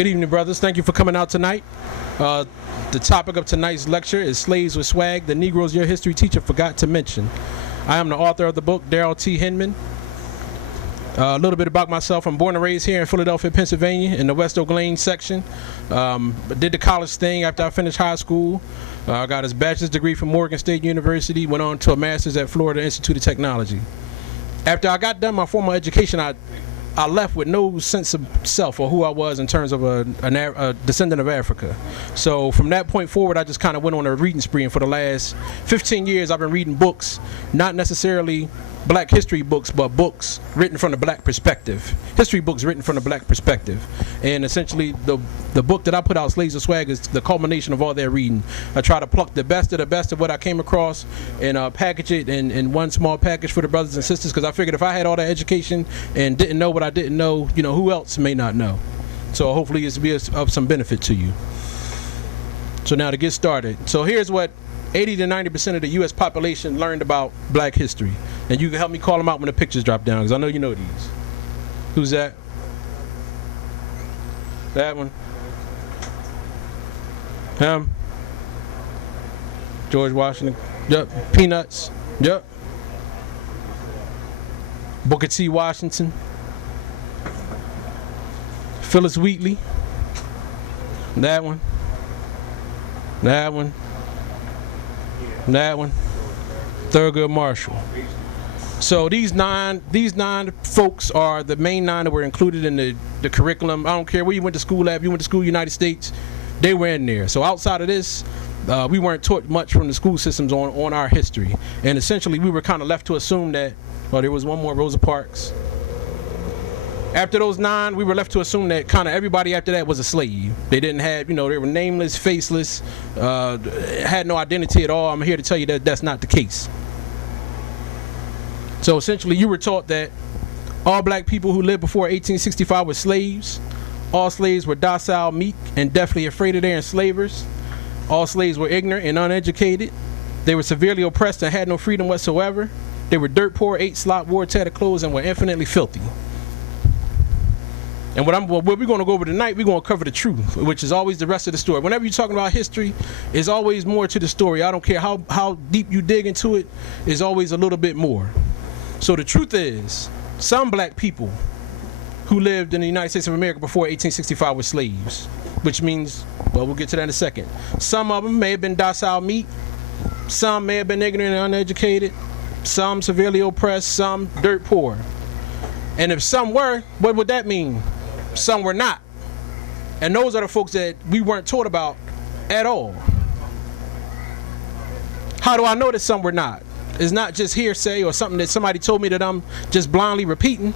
Good evening, brothers. Thank you for coming out tonight. The topic of tonight's lecture is Slaves with Swag, the Negroes Your History Teacher Forgot to Mention. I am the author of the book, Daryl T. Hinmon. A little bit about myself. I'm born and raised here in Philadelphia, Pennsylvania, in the West Oak Lane section. Did the college thing after I finished high school. I got a bachelor's degree from Morgan State University, went on to a master's at Florida Institute of Technology. After I got done my formal education, I left with no sense of self or who I was in terms of a descendant of Africa. So from that point forward, I just kind of went on a reading spree, and for the last 15 years, I've been reading books, not necessarily black history books, but books written from the black perspective. History books written from the black perspective. And essentially, the book that I put out, Slaves of Swag, is the culmination of all that reading. I try to pluck the best of what I came across and package it in one small package for the brothers and sisters, because I figured if I had all that education and didn't know what I didn't know, who else may not know? So hopefully it's be of some benefit to you. So now to get started. So here's what 80 to 90% of the U.S. population learned about black history. And you can help me call them out when the pictures drop down, because I know you know these. Who's that? That one? Him? George Washington? Yep. Peanuts? Yep. Booker T. Washington? Phyllis Wheatley? That one? That one? That one? Thurgood Marshall. So these nine folks are the main 9 that were included in the curriculum. I don't care where you went to school at. If you went to school United States, they were in there. So outside of this, we weren't taught much from the school systems on our history. And essentially, we were kind of left to assume that, there was one more, Rosa Parks. After those 9, we were left to assume that kind of everybody after that was a slave. They didn't have, they were nameless, faceless, had no identity at all. I'm here to tell you that that's not the case. So essentially, you were taught that all black people who lived before 1865 were slaves. All slaves were docile, meek, and deathly afraid of their enslavers. All slaves were ignorant and uneducated. They were severely oppressed and had no freedom whatsoever. They were dirt poor, ate slop, wore tattered clothes, and were infinitely filthy. And what we're going to go over tonight, we're going to cover the truth, which is always the rest of the story. Whenever you're talking about history, there's always more to the story. I don't care how deep you dig into it, there's always a little bit more. So the truth is, some black people who lived in the United States of America before 1865 were slaves, which means, we'll get to that in a second. Some of them may have been docile meat, some may have been ignorant and uneducated, some severely oppressed, some dirt poor. And if some were, what would that mean? Some were not. And those are the folks that we weren't taught about at all. How do I know that some were not? It's not just hearsay or something that somebody told me that I'm just blindly repeating.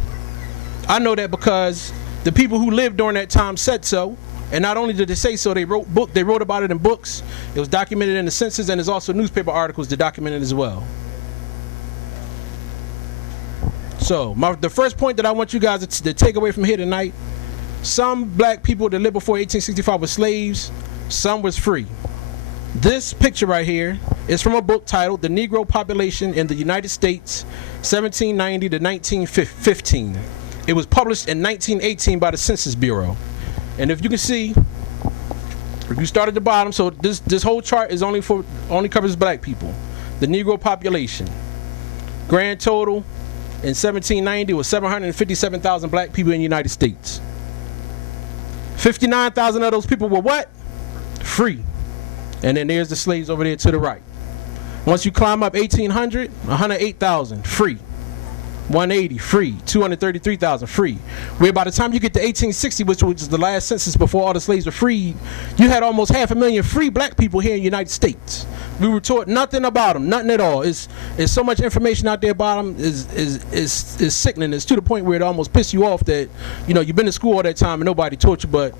I know that because the people who lived during that time said so. And not only did they say so, they wrote about it in books. It was documented in the census, and there's also newspaper articles that document it as well. So the first point that I want you guys to take away from here tonight: some black people that lived before 1865 were slaves, some was free. This picture right here is from a book titled The Negro Population in the United States, 1790 to 1915. It was published in 1918 by the Census Bureau. And if you can see, if you start at the bottom, so this whole chart is only covers black people. The Negro population. Grand total in 1790 was 757,000 black people in the United States. 59,000 of those people were what? Free. And then there's the slaves over there to the right. Once you climb up 1800, 108,000 free. 180 free. 233,000 free. Where by the time you get to 1860, which was the last census before all the slaves were freed, you had almost 500,000 free black people here in the United States. We were taught nothing about them, nothing at all. It's so much information out there about them is sickening. It's to the point where it almost pisses you off that you've been to school all that time and nobody taught you. But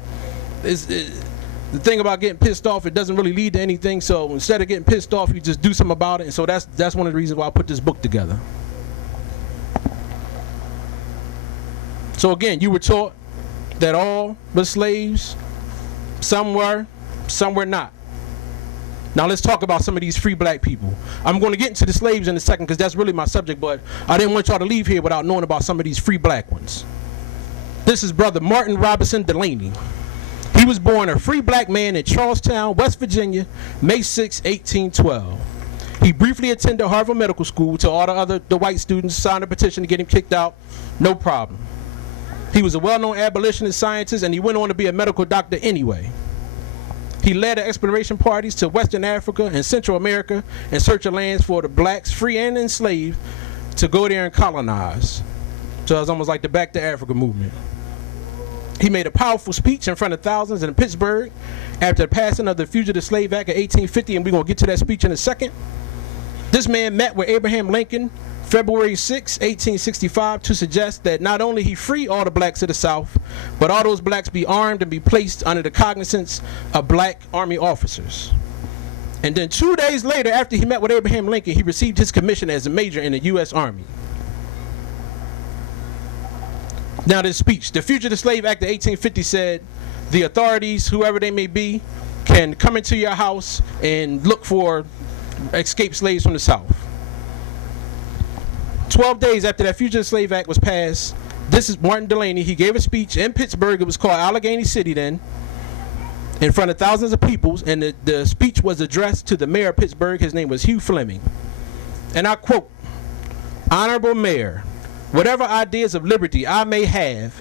the thing about getting pissed off, it doesn't really lead to anything. So instead of getting pissed off, you just do something about it. And so that's one of the reasons why I put this book together. So again, you were taught that all were slaves. Some were not. Now let's talk about some of these free black people. I'm going to get into the slaves in a second because that's really my subject, but I didn't want y'all to leave here without knowing about some of these free black ones. This is Brother Martin Robinson Delaney. He was born a free black man in Charlestown, West Virginia, May 6, 1812. He briefly attended Harvard Medical School till all the white students signed a petition to get him kicked out. No problem. He was a well-known abolitionist scientist, and he went on to be a medical doctor anyway. He led exploration parties to Western Africa and Central America in search of lands for the blacks, free and enslaved, to go there and colonize. So it was almost like the Back to Africa movement. He made a powerful speech in front of thousands in Pittsburgh after the passing of the Fugitive Slave Act of 1850, and we're going to get to that speech in a second. This man met with Abraham Lincoln February 6, 1865, to suggest that not only he free all the blacks of the South, but all those blacks be armed and be placed under the cognizance of black army officers. And then 2 days later, after he met with Abraham Lincoln, he received his commission as a major in the U.S. Army. Now this speech, the Fugitive Slave Act of 1850 said the authorities, whoever they may be, can come into your house and look for escaped slaves from the South. 12 days after that Fugitive Slave Act was passed, this is Martin Delany. He gave a speech in Pittsburgh. It was called Allegheny City then, in front of thousands of people, and the speech was addressed to the mayor of Pittsburgh. His name was Hugh Fleming. And I quote, "Honorable Mayor, whatever ideas of liberty I may have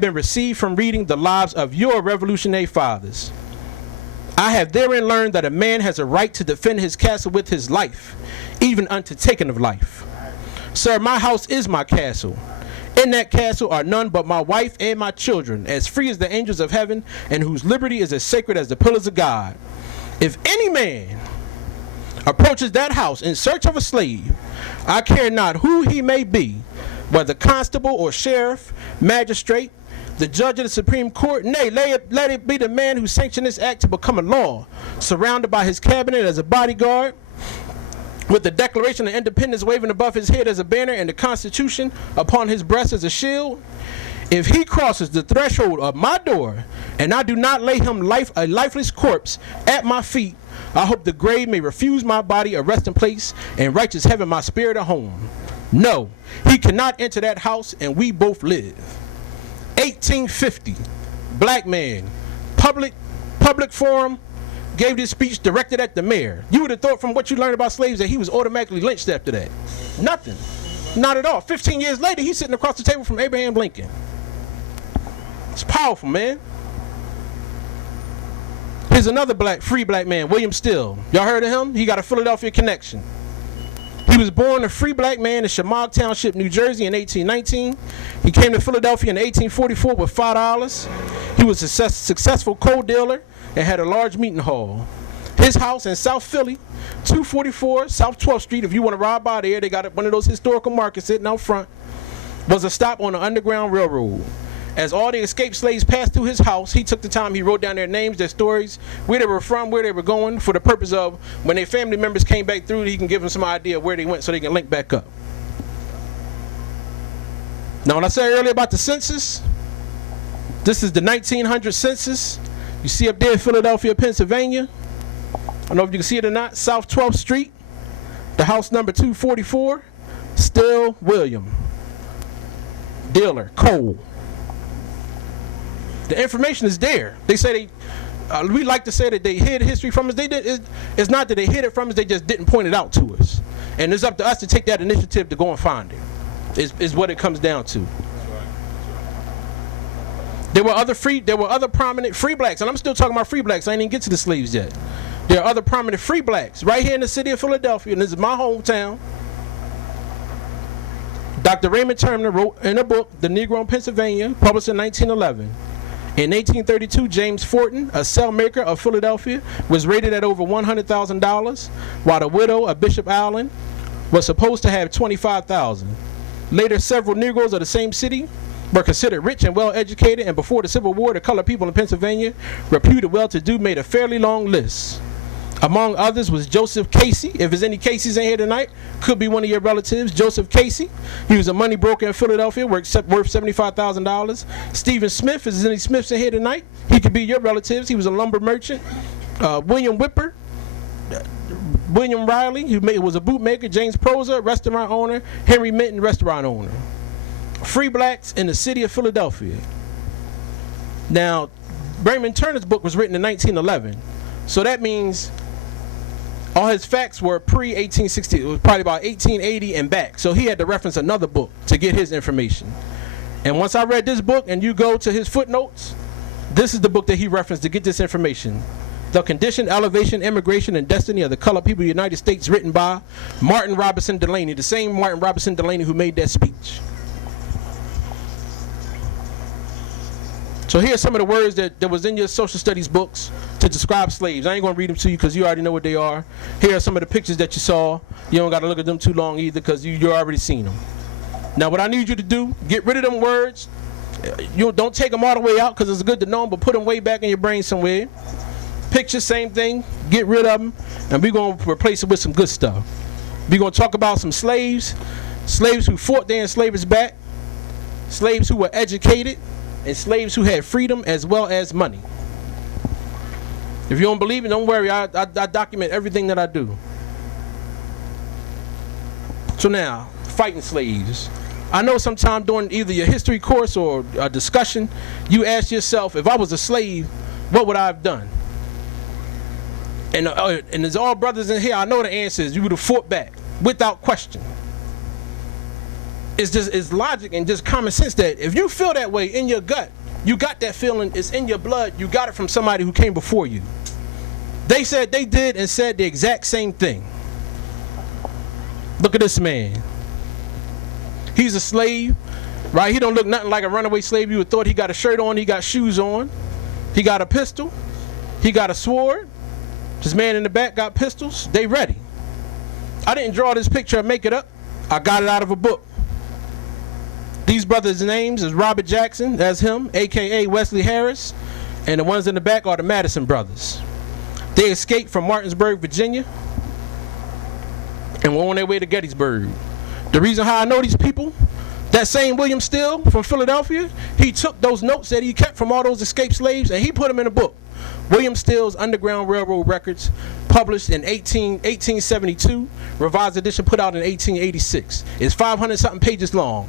been received from reading the lives of your revolutionary fathers. I have therein learned that a man has a right to defend his castle with his life, even unto taking of life. Sir, my house is my castle. In that castle are none but my wife and my children, as free as the angels of heaven, and whose liberty is as sacred as the pillars of God. If any man approaches that house in search of a slave, I care not who he may be, whether constable or sheriff, magistrate, the judge of the Supreme Court, nay, let it be the man who sanctioned this act to become a law, surrounded by his cabinet as a bodyguard, with the Declaration of Independence waving above his head as a banner and the Constitution upon his breast as a shield. If he crosses the threshold of my door and I do not lay him a lifeless corpse at my feet, I hope the grave may refuse my body a resting place and righteous heaven my spirit a home. No, he cannot enter that house and we both live." 1850, black man, public forum, gave this speech directed at the mayor. You would have thought from what you learned about slaves that he was automatically lynched after that. Nothing. Not at all. 15 years later, he's sitting across the table from Abraham Lincoln. It's powerful, man. Here's another free black man, William Still. Y'all heard of him? He got a Philadelphia connection. He was born a free black man in Chemung Township, New Jersey in 1819. He came to Philadelphia in 1844 with $5. He was a successful coal dealer and had a large meeting hall. His house in South Philly, 244 South 12th Street, if you want to ride by there, they got one of those historical markets sitting out front, was a stop on the Underground Railroad. As all the escaped slaves passed through his house, he took the time, he wrote down their names, their stories, where they were from, where they were going, for the purpose of when their family members came back through, he can give them some idea of where they went so they can link back up. Now, when I said earlier about the census, this is the 1900 census. You see up there in Philadelphia, Pennsylvania. I don't know if you can see it or not. South 12th Street, the house number 244, Still William. Dealer, coal. The information is there. They say we like to say that they hid history from us. It's not that they hid it from us, they just didn't point it out to us. And it's up to us to take that initiative to go and find it, is what it comes down to. There were other prominent free blacks, and I'm still talking about free blacks. I ain't even get to the slaves yet. There are other prominent free blacks right here in the city of Philadelphia, and this is my hometown. Dr. Raymond Turner wrote in a book, The Negro in Pennsylvania, published in 1911. In 1832, James Fortin, a cell maker of Philadelphia, was rated at over $100,000, while the widow of Bishop Allen was supposed to have $25,000. Later, several Negroes of the same city were considered rich and well-educated, and before the Civil War, the colored people in Pennsylvania, reputed well-to-do, made a fairly long list. Among others was Joseph Casey. If there's any Caseys in here tonight, could be one of your relatives. Joseph Casey. He was a money broker in Philadelphia, worth $75,000. Stephen Smith. If there's any Smiths in here tonight, he could be your relatives. He was a lumber merchant. William Whipper. William Riley, who was a bootmaker. James Proza, restaurant owner. Henry Minton, restaurant owner. Free blacks in the city of Philadelphia. Now, Raymond Turner's book was written in 1911. So that means all his facts were pre-1860. It was probably about 1880 and back. So he had to reference another book to get his information. And once I read this book and you go to his footnotes, this is the book that he referenced to get this information. The Condition, Elevation, Immigration, and Destiny of the Colored People of the United States, written by Martin Robinson Delaney, the same Martin Robinson Delaney who made that speech. So here's some of the words that was in your social studies books to describe slaves. I ain't going to read them to you because you already know what they are. Here are some of the pictures that you saw. You don't got to look at them too long either because you already seen them. Now what I need you to do, get rid of them words. You don't take them all the way out because it's good to know them, but put them way back in your brain somewhere. Pictures, same thing. Get rid of them, and we're going to replace it with some good stuff. We're going to talk about some slaves who fought their enslavers back, slaves who were educated, and slaves who had freedom as well as money. If you don't believe it, don't worry. I document everything that I do. So now, fighting slaves. I know sometime during either your history course or a discussion, you ask yourself, if I was a slave, what would I have done? And there's all brothers in here, I know the answer is you would have fought back without question. It's logic and just common sense that if you feel that way in your gut, you got that feeling, it's in your blood, you got it from somebody who came before you. They said they did and said the exact same thing. Look at this man. He's a slave, right? He don't look nothing like a runaway slave. You would thought he got a shirt on, he got shoes on, he got a pistol, he got a sword. This man in the back got pistols. They ready. I didn't draw this picture and make it up. I got it out of a book. These brothers' names is Robert Jackson, that's him, aka Wesley Harris, and the ones in the back are the Madison brothers. They escaped from Martinsburg, Virginia, and were on their way to Gettysburg. The reason how I know these people, that same William Still from Philadelphia, he took those notes that he kept from all those escaped slaves and he put them in a book. William Still's Underground Railroad Records, published in 1872, revised edition put out in 1886. It's 500-something pages long.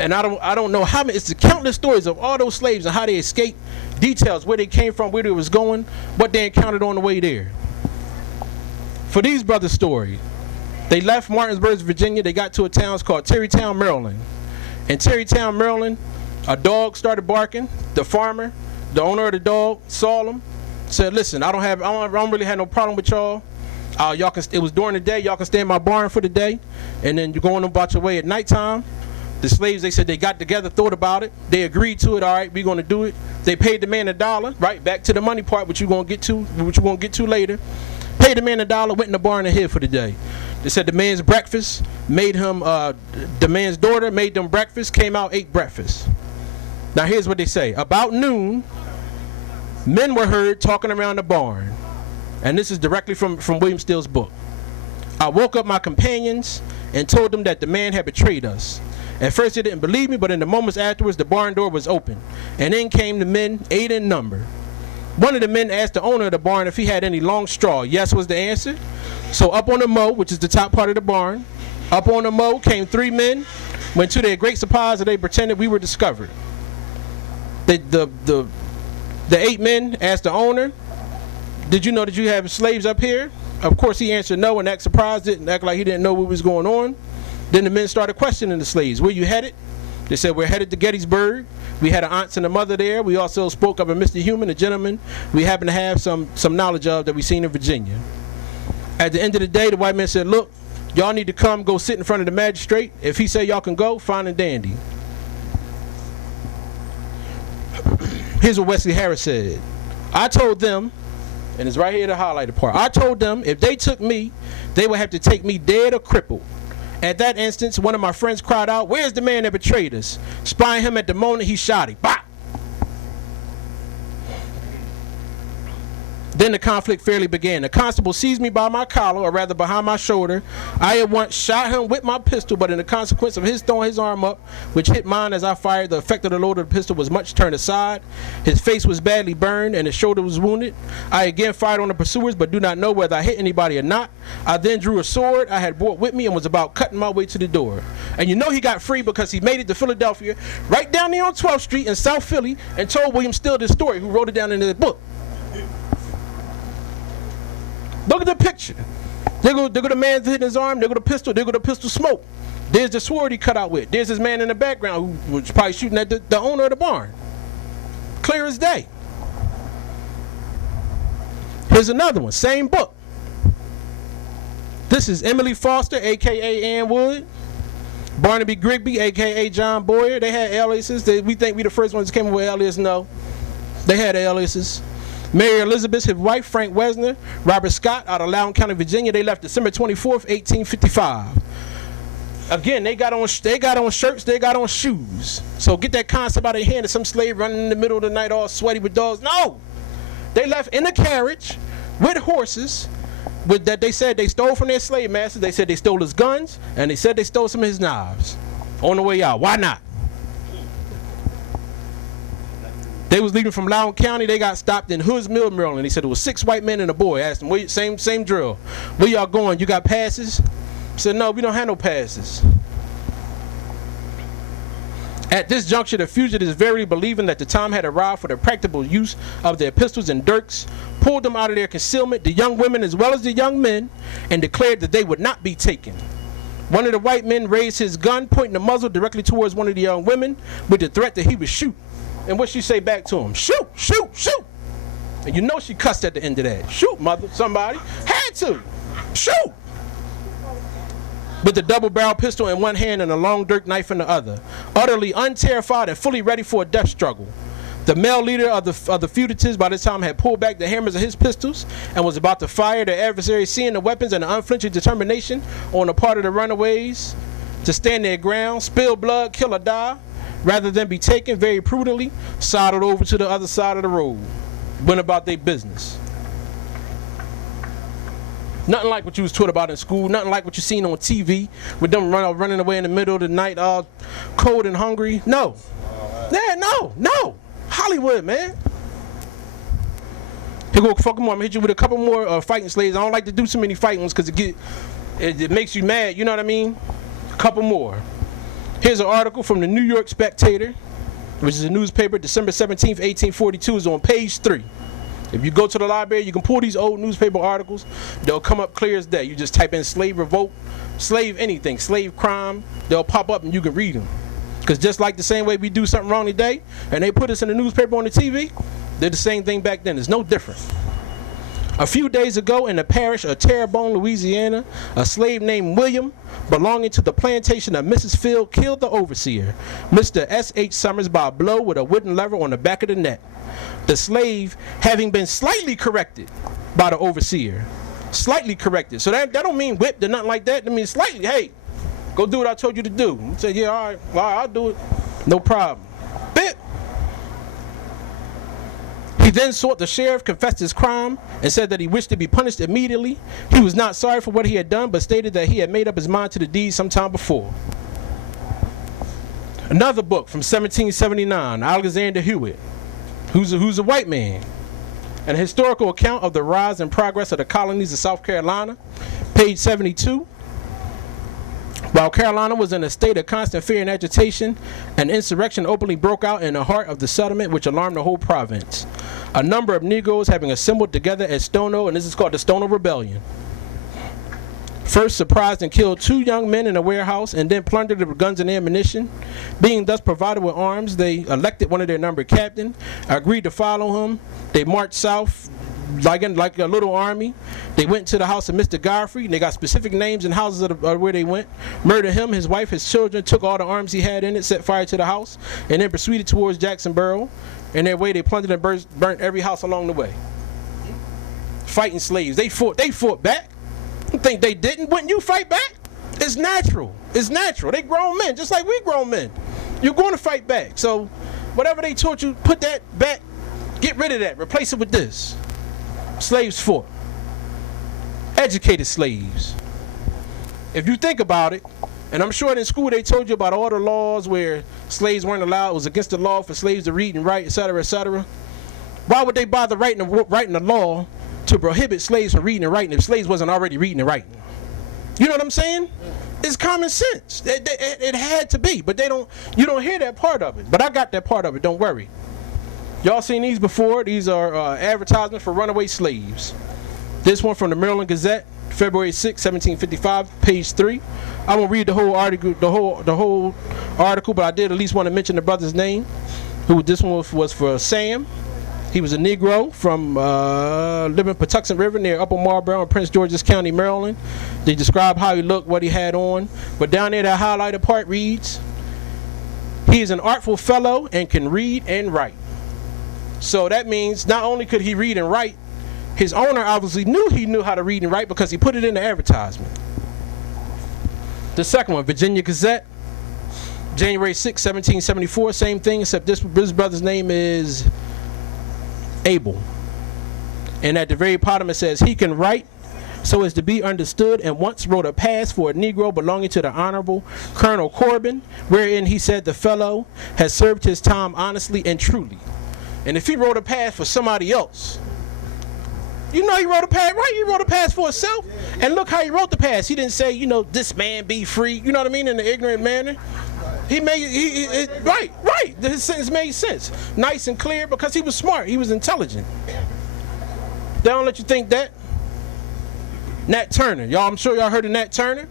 And I don't know how many, it's the countless stories of all those slaves and how they escaped, details where they came from, where they was going, what they encountered on the way there. For these brothers' story, they left Martinsburg, Virginia. They got to a town called Terrytown, Maryland. In Terrytown, Maryland, a dog started barking. The farmer, the owner of the dog, saw them, said, "Listen, I don't really have no problem with y'all. Y'all can. It was during the day. Y'all can stay in my barn for the day, and then you're going about your way at nighttime." The slaves, they said they got together, thought about it. They agreed to it. All right, we're going to do it. They paid the man $1. Right back to the money part, which you're going to get to later. Paid the man $1. Went in the barn and hid for the day. They said the man's breakfast made him. The man's daughter made them breakfast. Came out, ate breakfast. Now here's what they say. About noon, men were heard talking around the barn, and this is directly from William Still's book. I woke up my companions and told them that the man had betrayed us. At first they didn't believe me, but in the moments afterwards, the barn door was open, and in came the men, 8 in number. One of the men asked the owner of the barn if he had any long straw. Yes was the answer. So up on the mow, which is the top part of the barn, up on the mow came 3 men, when to their great surprise they pretended we were discovered. The 8 men asked the owner, "Did you know that you have slaves up here?" Of course he answered no, and act surprised, didn't act like he didn't know what was going on. Then the men started questioning the slaves. "Where you headed?" They said, "We're headed to Gettysburg. We had an aunt and a mother there. We also spoke of a Mr. Hinmon, a gentleman we happen to have some knowledge of that we seen in Virginia." At the end of the day, the white man said, "Look, y'all need to go sit in front of the magistrate. If he say y'all can go, fine and dandy." Here's what Wesley Harris said. "I told them," and it's right here the highlighted part, "I told them if they took me, they would have to take me dead or crippled. At that instance, one of my friends cried out, 'Where's the man that betrayed us?' Spying him at the moment, he shot him. Bah! Then the conflict fairly began. The constable seized me by my collar, or rather behind my shoulder. I at once shot him with my pistol, but in the consequence of his throwing his arm up, which hit mine as I fired, the effect of the load of the pistol was much turned aside. His face was badly burned, and his shoulder was wounded. I again fired on the pursuers, but do not know whether I hit anybody or not. I then drew a sword I had brought with me and was about cutting my way to the door. And you know he got free because he made it to Philadelphia, right down there on 12th Street in South Philly, and told William Still this story, who wrote it down in the book. Look at the picture. There go the man hitting his arm, there go the pistol, there go the pistol smoke. There's the sword he cut out with. There's this man in the background who was probably shooting at the owner of the barn. Clear as day. Here's another one, same book. This is Emily Foster, a.k.a. Ann Wood. Barnaby Grigby, a.k.a. John Boyer. They had aliases. We think we the first ones that came up with aliases. No. They had aliases. Mary Elizabeth, his wife, Frank Wesner. Robert Scott, out of Loudoun County, Virginia. They left December 24th, 1855. Again, they got on shirts, they got on shoes. So get that concept out of your hand of some slave running in the middle of the night all sweaty with dogs. No! They left in a carriage with horses that they said they stole from their slave masters. They said they stole his guns, and they said they stole some of his knives on the way out. Why not? They was leaving from Loudoun County. They got stopped in Hoods Mill, Maryland. They said there was 6 white men and a boy. Asked them, same drill. Where y'all going? You got passes? Said, no, we don't have no passes. At this juncture, the fugitives, verily believing that the time had arrived for the practical use of their pistols and dirks, pulled them out of their concealment, the young women as well as the young men, and declared that they would not be taken. One of the white men raised his gun, pointing the muzzle directly towards one of the young women with the threat that he would shoot. And what she say back to him? Shoot, shoot, shoot. And you know she cussed at the end of that. Shoot, mother, somebody. Had to. Shoot. With the double-barrel pistol in one hand and a long dirk knife in the other, utterly unterrified and fully ready for a death struggle. The male leader of the fugitives by this time had pulled back the hammers of his pistols and was about to fire. Their adversaries, seeing the weapons and the unflinching determination on the part of the runaways to stand their ground, spill blood, kill or die, rather than be taken, very prudently sidled over to the other side of the road, went about their business. Nothing like what you was taught about in school. Nothing like what you seen on TV with them running away in the middle of the night, all cold and hungry. No. Yeah, no. Hollywood, man. Here go fucking more. I'm gonna hit you with a couple more fighting slaves. I don't like to do too many fighting ones because it makes you mad. You know what I mean? A couple more. Here's an article from the New York Spectator, which is a newspaper, December 17th, 1842. Is on page 3. If you go to the library, you can pull these old newspaper articles. They'll come up clear as day. You just type in slave revolt, slave anything, slave crime. They'll pop up and you can read them. Because just like the same way we do something wrong today, and they put us in the newspaper on the TV, did the same thing back then. It's no different. A few days ago in the parish of Terrebonne, Louisiana, a slave named William, belonging to the plantation of Mrs. Field, killed the overseer, Mr. S.H. Summers, by a blow with a wooden lever on the back of the neck. The slave having been slightly corrected by the overseer. Slightly corrected. So that don't mean whipped or nothing like that. That means slightly, hey, go do what I told you to do. You say, yeah, all right, I'll do it. No problem. Bit. He then sought the sheriff, confessed his crime, and said that he wished to be punished immediately. He was not sorry for what he had done, but stated that he had made up his mind to the deed some time before. Another book from 1779, Alexander Hewitt, who's a white man. An historical account of the rise and progress of the colonies of South Carolina, page 72. While Carolina was in a state of constant fear and agitation, an insurrection openly broke out in the heart of the settlement, which alarmed the whole province. A number of Negroes having assembled together at Stono, and this is called the Stono Rebellion, first surprised and killed 2 young men in a warehouse, and then plundered the guns and ammunition. Being thus provided with arms, they elected one of their number captain, agreed to follow him. They marched south like a little army. They went to the house of Mr. Godfrey. They got specific names and houses of where they went. Murdered him, his wife, his children, took all the arms he had in it, set fire to the house, and then proceeded towards Jacksonboro. In their way, they plundered and burnt every house along the way. Fighting slaves. They fought back. You think they didn't? Wouldn't you fight back? It's natural. It's natural. They grown men, just like we grown men. You're going to fight back. So whatever they taught you, put that back. Get rid of that. Replace it with this. Slaves fought. Educated slaves. If you think about it, and I'm sure in school they told you about all the laws where slaves weren't allowed, it was against the law for slaves to read and write, etc., etc. Why would they bother writing a law to prohibit slaves from reading and writing if slaves wasn't already reading and writing? You know what I'm saying? It's common sense. It had to be, but you don't hear that part of it. But I got that part of it, don't worry. Y'all seen these before. These are advertisements for runaway slaves. This one from the Maryland Gazette, February 6, 1755, page 3. I won't read the whole article, but I did at least want to mention the brother's name. This one was for Sam. He was a Negro from living Patuxent River near Upper Marlboro in Prince George's County, Maryland. They describe how he looked, what he had on. But down there, that highlighted part reads, "He is an artful fellow and can read and write." So that means not only could he read and write, his owner obviously knew how to read and write because he put it in the advertisement. The second one, Virginia Gazette, January 6, 1774, same thing, except this brother's name is Abel. And at the very bottom it says, "He can write so as to be understood, and once wrote a pass for a Negro belonging to the Honorable Colonel Corbin, wherein he said the fellow has served his time honestly and truly." And if he wrote a pass for somebody else, he wrote a pass, right? He wrote a pass for himself. And look how he wrote the pass. He didn't say, "This man be free," you know what I mean, in an ignorant manner. Right. His sentence made sense. Nice and clear because he was smart. He was intelligent. They don't let you think that. Nat Turner. I'm sure y'all heard of Nat Turner.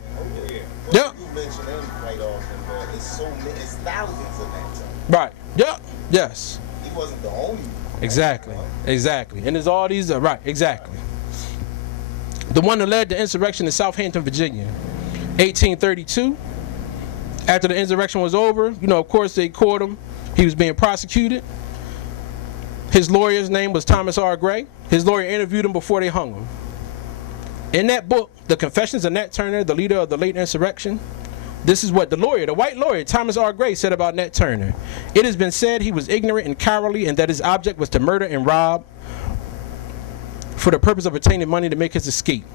Yeah. Yep. You mentioned him quite often, but it's thousands of Nat Turner. Right. Yep. Yes. He wasn't the only one. Exactly. And there's all these, right, exactly. The one that led the insurrection in Southampton, Virginia, 1832. After the insurrection was over, of course they caught him. He was being prosecuted. His lawyer's name was Thomas R. Gray. His lawyer interviewed him before they hung him. In that book, The Confessions of Nat Turner, the leader of the late insurrection, this is what the white lawyer, Thomas R. Gray, said about Nat Turner. "It has been said he was ignorant and cowardly, and that his object was to murder and rob for the purpose of obtaining money to make his escape.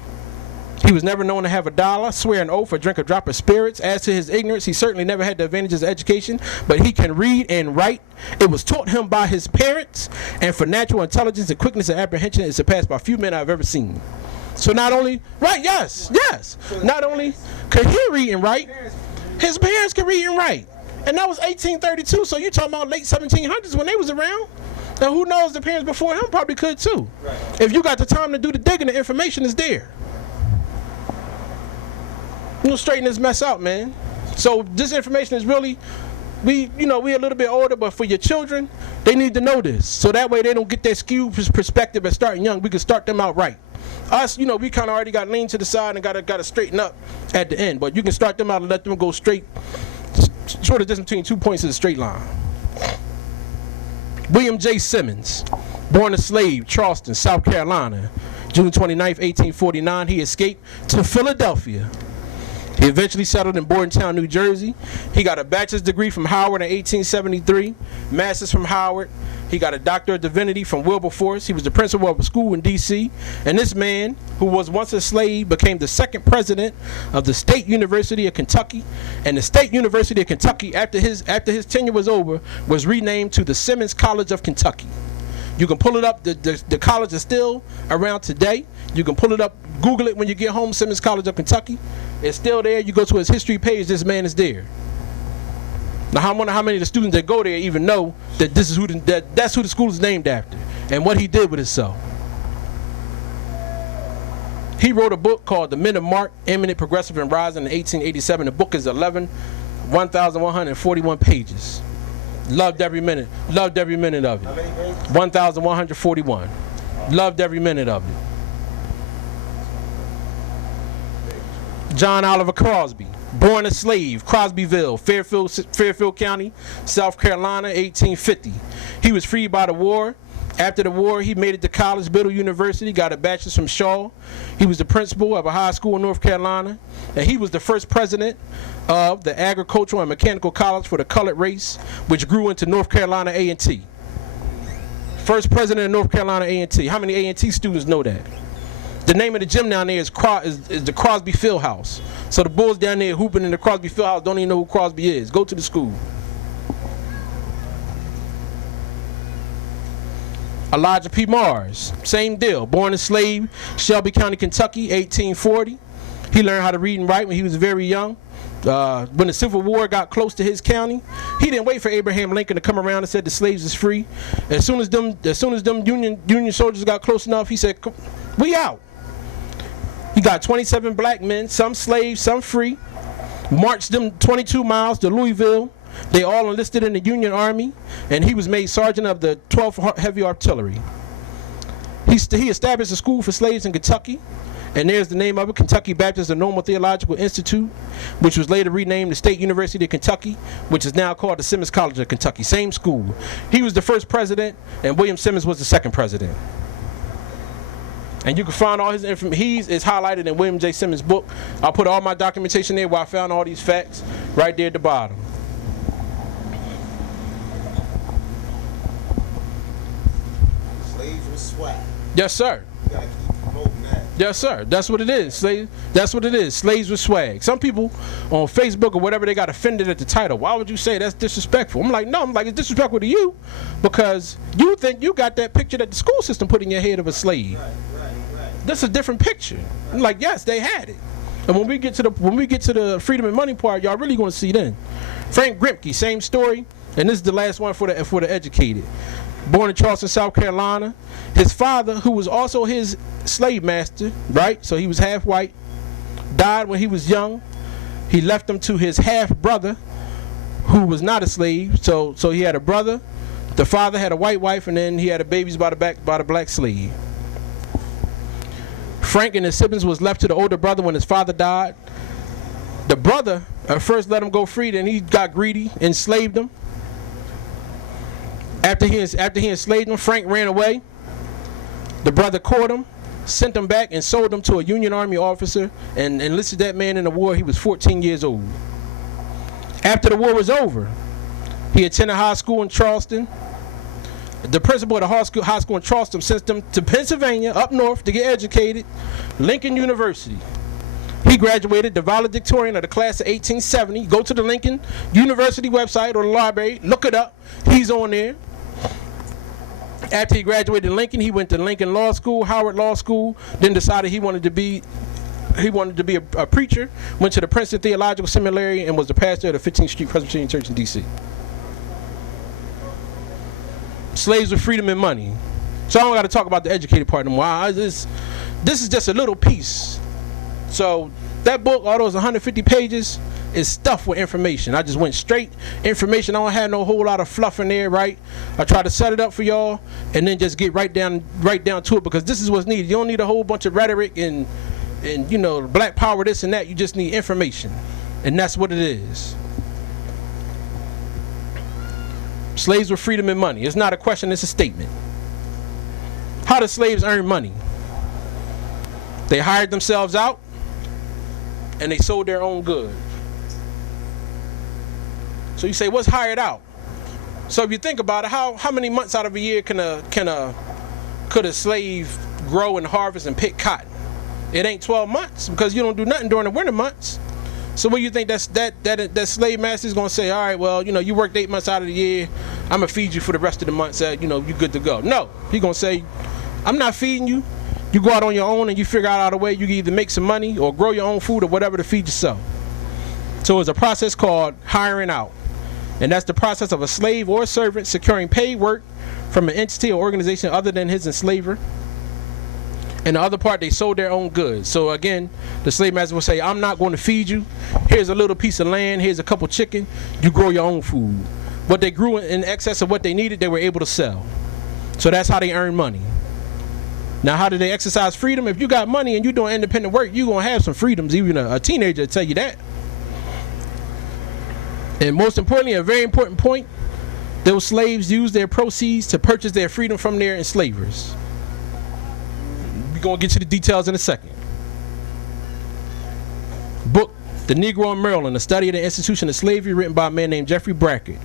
He was never known to have a dollar, swear an oath, or drink a drop of spirits. As to his ignorance, he certainly never had the advantages of education, but he can read and write. It was taught him by his parents, and for natural intelligence and quickness of apprehension, it is surpassed by few men I've ever seen." So not only, right, yes. Not only could he read and write, his parents could read and write. And that was 1832, so you're talking about late 1700s when they was around. Now who knows, the parents before him probably could too. Right. If you got the time to do the digging, the information is there. Straighten this mess out, man. So this information is really, we a little bit older, but for your children, they need to know this. So that way they don't get that skewed perspective at starting young. We can start them out right. Us, we kind of already got leaned to the side and got to straighten up at the end. But you can start them out and let them go straight. Sort of distance between 2 points is a straight line. William J. Simmons, born a slave, Charleston, South Carolina, June 29th, 1849. He escaped to Philadelphia. He eventually settled in Bordentown, New Jersey. He got a bachelor's degree from Howard in 1873, master's from Howard. He got a doctor of divinity from Wilberforce. He was the principal of a school in D.C. And this man, who was once a slave, became the second president of the State University of Kentucky. And the State University of Kentucky, after his tenure was over, was renamed to the Simmons College of Kentucky. You can pull it up. The college is still around today. You can pull it up, Google it when you get home, Simmons College of Kentucky. It's still there. You go to his history page, this man is there. Now, I wonder how many of the students that go there even know that this is that's who the school is named after and what he did with himself. He wrote a book called The Men of Mark, Eminent, Progressive, and Rising in 1887. The book is 1,141 pages. Loved every minute of it. How many pages? 1,141. Loved every minute of it. John Oliver Crosby, born a slave, Crosbyville, Fairfield County, South Carolina, 1850. He was freed by the war. After the war, he made it to college, Biddle University, got a bachelor's from Shaw. He was the principal of a high school in North Carolina, and he was the first president of the Agricultural and Mechanical College for the colored race, which grew into North Carolina A&T. First president of North Carolina A&T. How many A&T students know that? The name of the gym down there is the Crosby Field House. So the Bulls down there hooping in the Crosby Field House don't even know who Crosby is. Go to the school. Elijah P. Mars, same deal. Born a slave, Shelby County, Kentucky, 1840. He learned how to read and write when he was very young. When the Civil War got close to his county, he didn't wait for Abraham Lincoln to come around and said the slaves is free. As soon as them Union soldiers got close enough, he said, "We out." He got 27 black men, some slaves, some free. Marched them 22 miles to Louisville. They all enlisted in the Union Army, and he was made sergeant of the 12th Heavy Artillery. He established a school for slaves in Kentucky, and there's the name of it, Kentucky Baptist and Normal Theological Institute, which was later renamed the State University of Kentucky, which is now called the Simmons College of Kentucky. Same school. He was the first president, and William Simmons was the second president. And you can find all his information. Is highlighted in William J. Simmons' book. I'll put all my documentation there where I found all these facts right there at the bottom. Slaves with swag. Yes, sir. You gotta keep promoting that. Yes, sir. That's what it is. That's what it is. Slaves with swag. Some people on Facebook or whatever, they got offended at the title. Why would you say that's disrespectful? I'm like, no. I'm like, it's disrespectful to you because you think you got that picture that the school system put in your head of a slave. Right. This is a different picture. I'm like, yes, they had it. And when we get to the freedom and money part, y'all really gonna see then. Frank Grimke, same story, and this is the last one for the educated. Born in Charleston, South Carolina. His father, who was also his slave master, right? So he was half white, died when he was young. He left him to his half brother, who was not a slave. So he had a brother. The father had a white wife, and then he had babies by the black slave. Frank and his siblings was left to the older brother when his father died. The brother at first let him go free, then he got greedy, enslaved him. After he enslaved him, Frank ran away. The brother caught him, sent him back, and sold him to a Union Army officer and enlisted that man in the war. He was 14 years old. After the war was over, he attended high school in Charleston. The principal of the high school in Charleston sent him to Pennsylvania, up north, to get educated, Lincoln University. He graduated the valedictorian of the class of 1870. Go to the Lincoln University website or the library, look it up. He's on there. After he graduated Lincoln, he went to Lincoln Law School, Howard Law School, then decided he wanted to be a preacher, went to the Princeton Theological Seminary, and was the pastor of the 15th Street Presbyterian Church in D.C. Slaves with freedom and money. So I don't got to talk about the educated part anymore. This is just a little piece. So that book, all those 150 pages, is stuffed with information. I just went straight information. I don't have no whole lot of fluff in there, right? I try to set it up for y'all and then just get right down to it, because this is what's needed. You don't need a whole bunch of rhetoric and black power, this and that. You just need information, and that's what it is. Slaves with freedom and money. It's not a question, it's a statement. How do slaves earn money? They hired themselves out and they sold their own goods. So you say, what's hired out? So if you think about it, how many months out of a year could a slave grow and harvest and pick cotton? It ain't 12 months, because you don't do nothing during the winter months. So what do you think that slave master is going to say? All right, well, you worked 8 months out of the year. I'm going to feed you for the rest of the months. You're good to go. No, he's going to say, I'm not feeding you. You go out on your own and you figure out a way. You can either make some money or grow your own food or whatever to feed yourself. So it's a process called hiring out. And that's the process of a slave or a servant securing paid work from an entity or organization other than his enslaver. And the other part, they sold their own goods. So again, the slave master will say, I'm not going to feed you. Here's a little piece of land. Here's a couple chicken. You grow your own food. What they grew in excess of what they needed, they were able to sell. So that's how they earn money. Now, how do they exercise freedom? If you got money and you're doing independent work, you're going to have some freedoms. Even a teenager will tell you that. And most importantly, a very important point, those slaves used their proceeds to purchase their freedom from their enslavers. Going to get to the details in a second. Book, The Negro in Maryland, a study of the institution of slavery, written by a man named Jeffrey Brackett.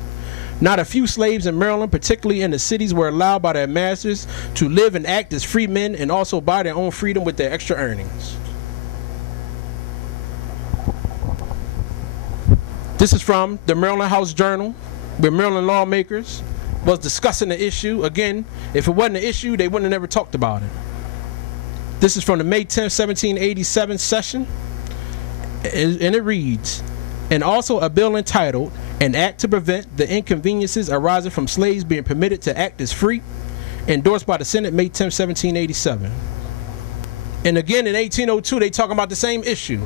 Not a few slaves in Maryland, particularly in the cities, were allowed by their masters to live and act as free men and also buy their own freedom with their extra earnings. This is from the Maryland House Journal, where Maryland lawmakers was discussing the issue. Again, if it wasn't an issue, they wouldn't have never talked about it. This is from the May 10, 1787 session. and it reads, and also a bill entitled, an act to prevent the inconveniences arising from slaves being permitted to act as free, endorsed by the Senate May 10, 1787. And again, in 1802, they talking about the same issue.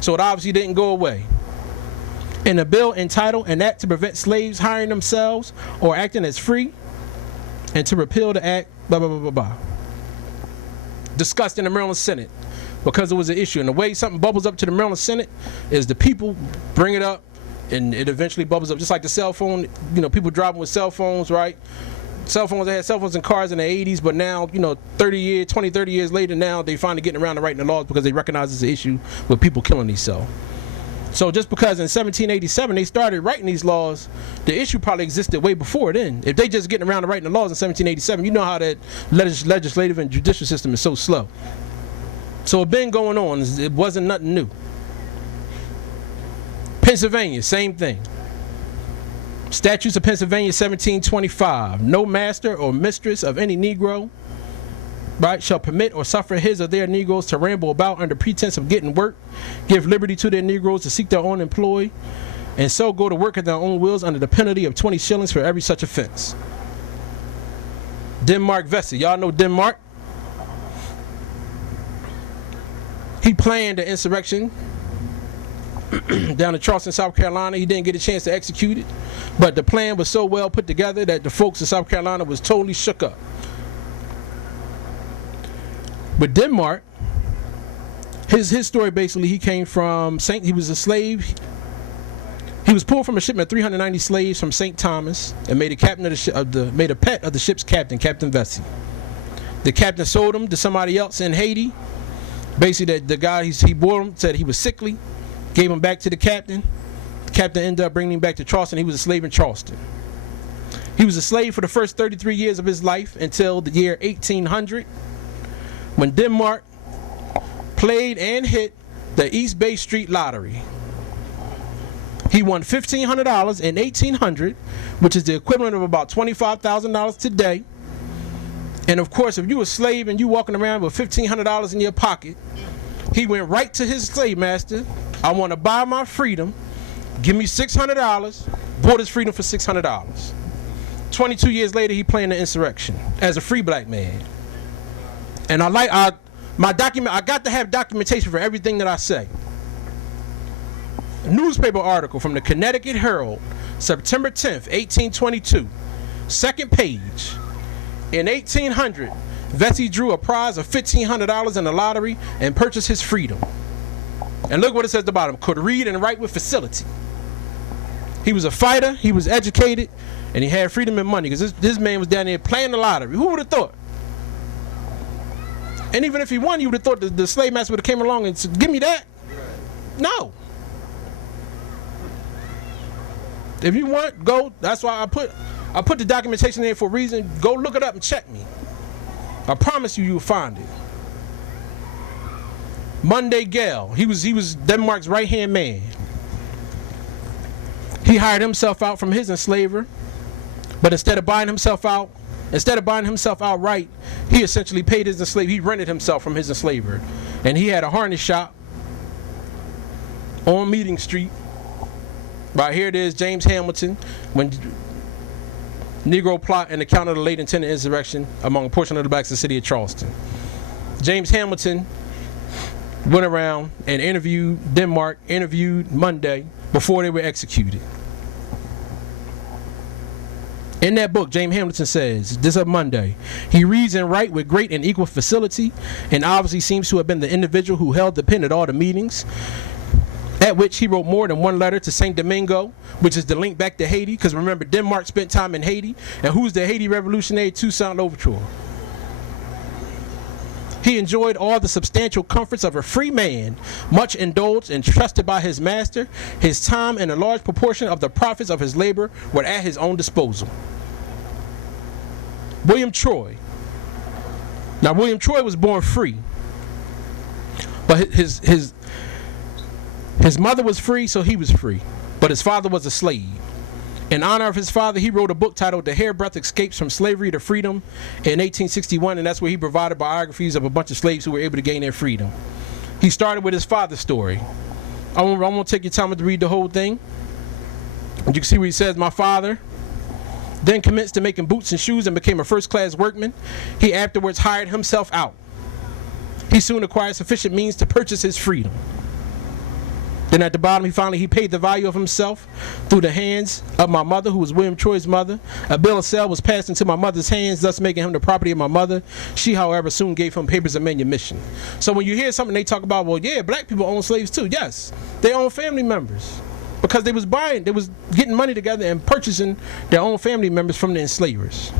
So it obviously didn't go away. In a bill entitled, an act to prevent slaves hiring themselves or acting as free, and to repeal the act, blah, blah, blah, blah, blah. Discussed in the Maryland Senate because it was an issue. And the way something bubbles up to the Maryland Senate is the people bring it up, and it eventually bubbles up. Just like the cell phone, people driving with cell phones, right? Cell phones, they had cell phones and cars in the 80s, but now, 30 years later, now they finally getting around to writing the laws because they recognize it's an issue with people killing themselves. So just because in 1787 they started writing these laws, the issue probably existed way before then. If they just getting around to writing the laws in 1787, you know how that legislative and judicial system is so slow. So it been going on. It wasn't nothing new. Pennsylvania, same thing. Statutes of Pennsylvania, 1725. No master or mistress of any Negro, right, shall permit or suffer his or their Negroes to ramble about under pretense of getting work, give liberty to their Negroes to seek their own employ, and so go to work at their own wills under the penalty of 20 shillings for every such offense. Denmark Vesey. Y'all know Denmark? He planned the insurrection down in Charleston, South Carolina. He didn't get a chance to execute it, but the plan was so well put together that the folks in South Carolina was totally shook up. But Denmark, his story basically, he came from he was a slave. He was pulled from a shipment of 390 slaves from St. Thomas and made a captain of made a pet of the ship's captain, Captain Vesey. The captain sold him to somebody else in Haiti. Basically, the guy he bought him said he was sickly, gave him back to the captain. The captain ended up bringing him back to Charleston. He was a slave in Charleston. He was a slave for the first 33 years of his life until the year 1800. When Denmark played and hit the East Bay Street Lottery. He won $1,500 in 1800, which is the equivalent of about $25,000 today. And of course, if you a slave and you walking around with $1,500 in your pocket, he went right to his slave master. I want to buy my freedom. Give me $600. Bought his freedom for $600. 22 years later, he planned the insurrection as a free black man. And I got to have documentation for everything that I say. A newspaper article from the Connecticut Herald, September 10th, 1822. Second page. In 1800, Vesey drew a prize of $1,500 in the lottery and purchased his freedom. And look what it says at the bottom. Could read and write with facility. He was a fighter, he was educated, and he had freedom and money because this man was down there playing the lottery. Who would have thought? And even if he won, you would have thought the slave master would have came along and said, give me that. No. If you want, go. That's why I put the documentation there for a reason. Go look it up and check me. I promise you'll find it. Monday Gale. He was Denmark's right-hand man. He hired himself out from his enslaver, but instead of buying himself outright, he essentially paid his enslaver. He rented himself from his enslaver. And he had a harness shop on Meeting Street. Right here it is, James Hamilton, when Negro plot and account of the late intended insurrection among a portion of the blacks in the city of Charleston. James Hamilton went around and interviewed Monday before they were executed. In that book, James Hamilton says, this of Monday, he reads and writes with great and equal facility, and obviously seems to have been the individual who held the pen at all the meetings, at which he wrote more than one letter to St. Domingo, which is the link back to Haiti, because remember, Denmark spent time in Haiti, and who's the Haiti revolutionary? Toussaint Louverture. He enjoyed all the substantial comforts of a free man, much indulged and trusted by his master. His time and a large proportion of the profits of his labor were at his own disposal. William Troy. Now, William Troy was born free, but his mother was free, so he was free, but his father was a slave. In honor of his father, he wrote a book titled The Hairbreadth Escapes from Slavery to Freedom in 1861, and that's where he provided biographies of a bunch of slaves who were able to gain their freedom. He started with his father's story. I won't take your time to read the whole thing. You can see where he says, my father then commenced to making boots and shoes and became a first-class workman. He afterwards hired himself out. He soon acquired sufficient means to purchase his freedom. Then at the bottom, he paid the value of himself through the hands of my mother, who was William Troy's mother. A bill of sale was passed into my mother's hands, thus making him the property of my mother. She, however, soon gave him papers of manumission. So when you hear something, they talk about, well, yeah, black people own slaves too. Yes, they own family members. Because they was getting money together and purchasing their own family members from the enslavers.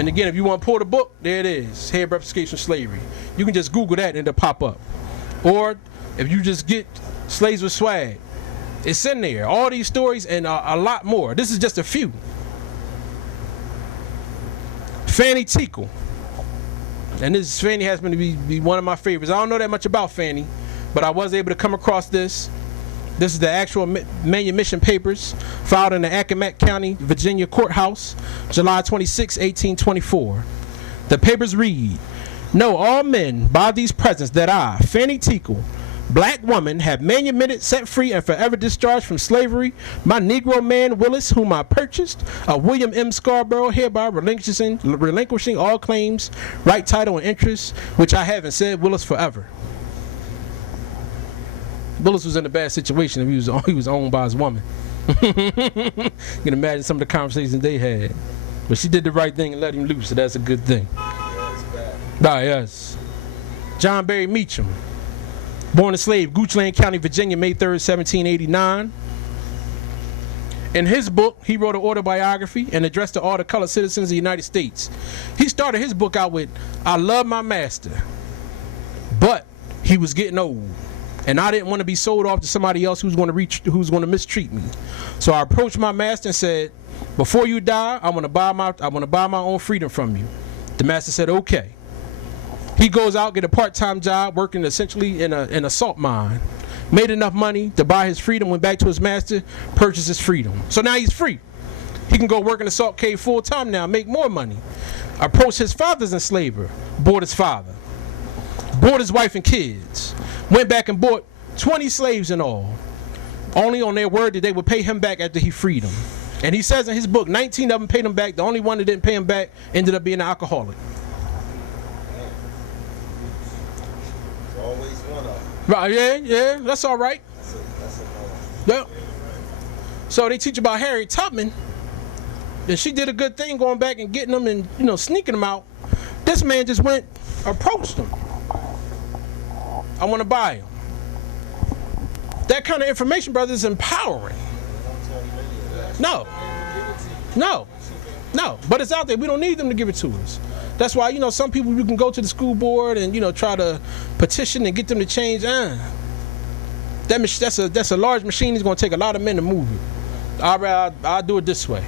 And again, if you want to pull the book, there it is, Head Replication Slavery. You can just Google that and it'll pop up. Or if you just get Slaves with Swag, it's in there. All these stories and a lot more. This is just a few. Fanny Tickle. And Fanny has been to be one of my favorites. I don't know that much about Fanny, but I was able to come across this. This is the actual manumission papers filed in the Accomack County, Virginia courthouse, July 26, 1824. The papers read, know all men by these presents that I, Fanny Tickle, black woman, have manumitted, set free, and forever discharged from slavery my Negro man Willis, whom I purchased, of William M. Scarborough, hereby relinquishing all claims, right, title, and interest, which I have, and said Willis forever. Willis was in a bad situation if he was owned by his woman. You can imagine some of the conversations they had. But she did the right thing and let him loose, so that's a good thing. Yes. John Barry Meacham, born a slave, Goochland County, Virginia, May 3rd, 1789. In his book, he wrote an autobiography and addressed to all the colored citizens of the United States. He started his book out with, I love my master, but he was getting old. And I didn't want to be sold off to somebody else who's going to mistreat me. So I approached my master and said, before you die, I want to buy my own freedom from you. The master said, okay. He goes out, get a part-time job working essentially in a salt mine. Made enough money to buy his freedom, went back to his master, purchased his freedom. So now he's free. He can go work in the salt cave full-time now, make more money. Approached his father's enslaver, bought his father. Bought his wife and kids. Went back and bought 20 slaves in all. Only on their word that they would pay him back after he freed them. And he says in his book, 19 of them paid him back. The only one that didn't pay him back ended up being an alcoholic. There's always one of them. Right, yeah, that's all right. That's a Yep. So they teach about Harriet Tubman. And she did a good thing going back and getting them and, sneaking them out. This man just went, approached them. I want to buy him. That kind of information, brother, is empowering. No. But it's out there. We don't need them to give it to us. That's why, some people, you can go to the school board and, try to petition and get them to change. That's a large machine. It's going to take a lot of men to move it. I'll do it this way.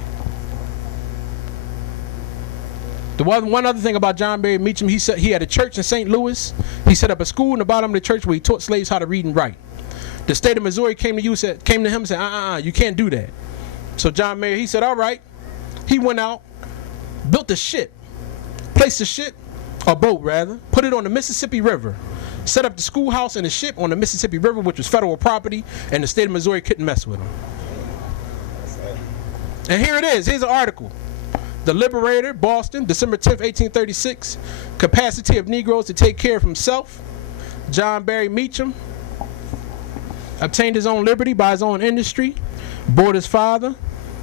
The one other thing about John Barry Meacham, he said he had a church in St. Louis. He set up a school in the bottom of the church where he taught slaves how to read and write. The state of Missouri came to him and said, you can't do that. So John Barry, he said, all right. He went out, built a ship, placed the ship, a boat rather, put it on the Mississippi River, set up the schoolhouse and the ship on the Mississippi River, which was federal property, and the state of Missouri couldn't mess with him. And here it is. Here's an article. The Liberator, Boston, December 10th, 1836. Capacity of Negroes to take care of himself. John Barry Meacham obtained his own liberty by his own industry. Bought his father.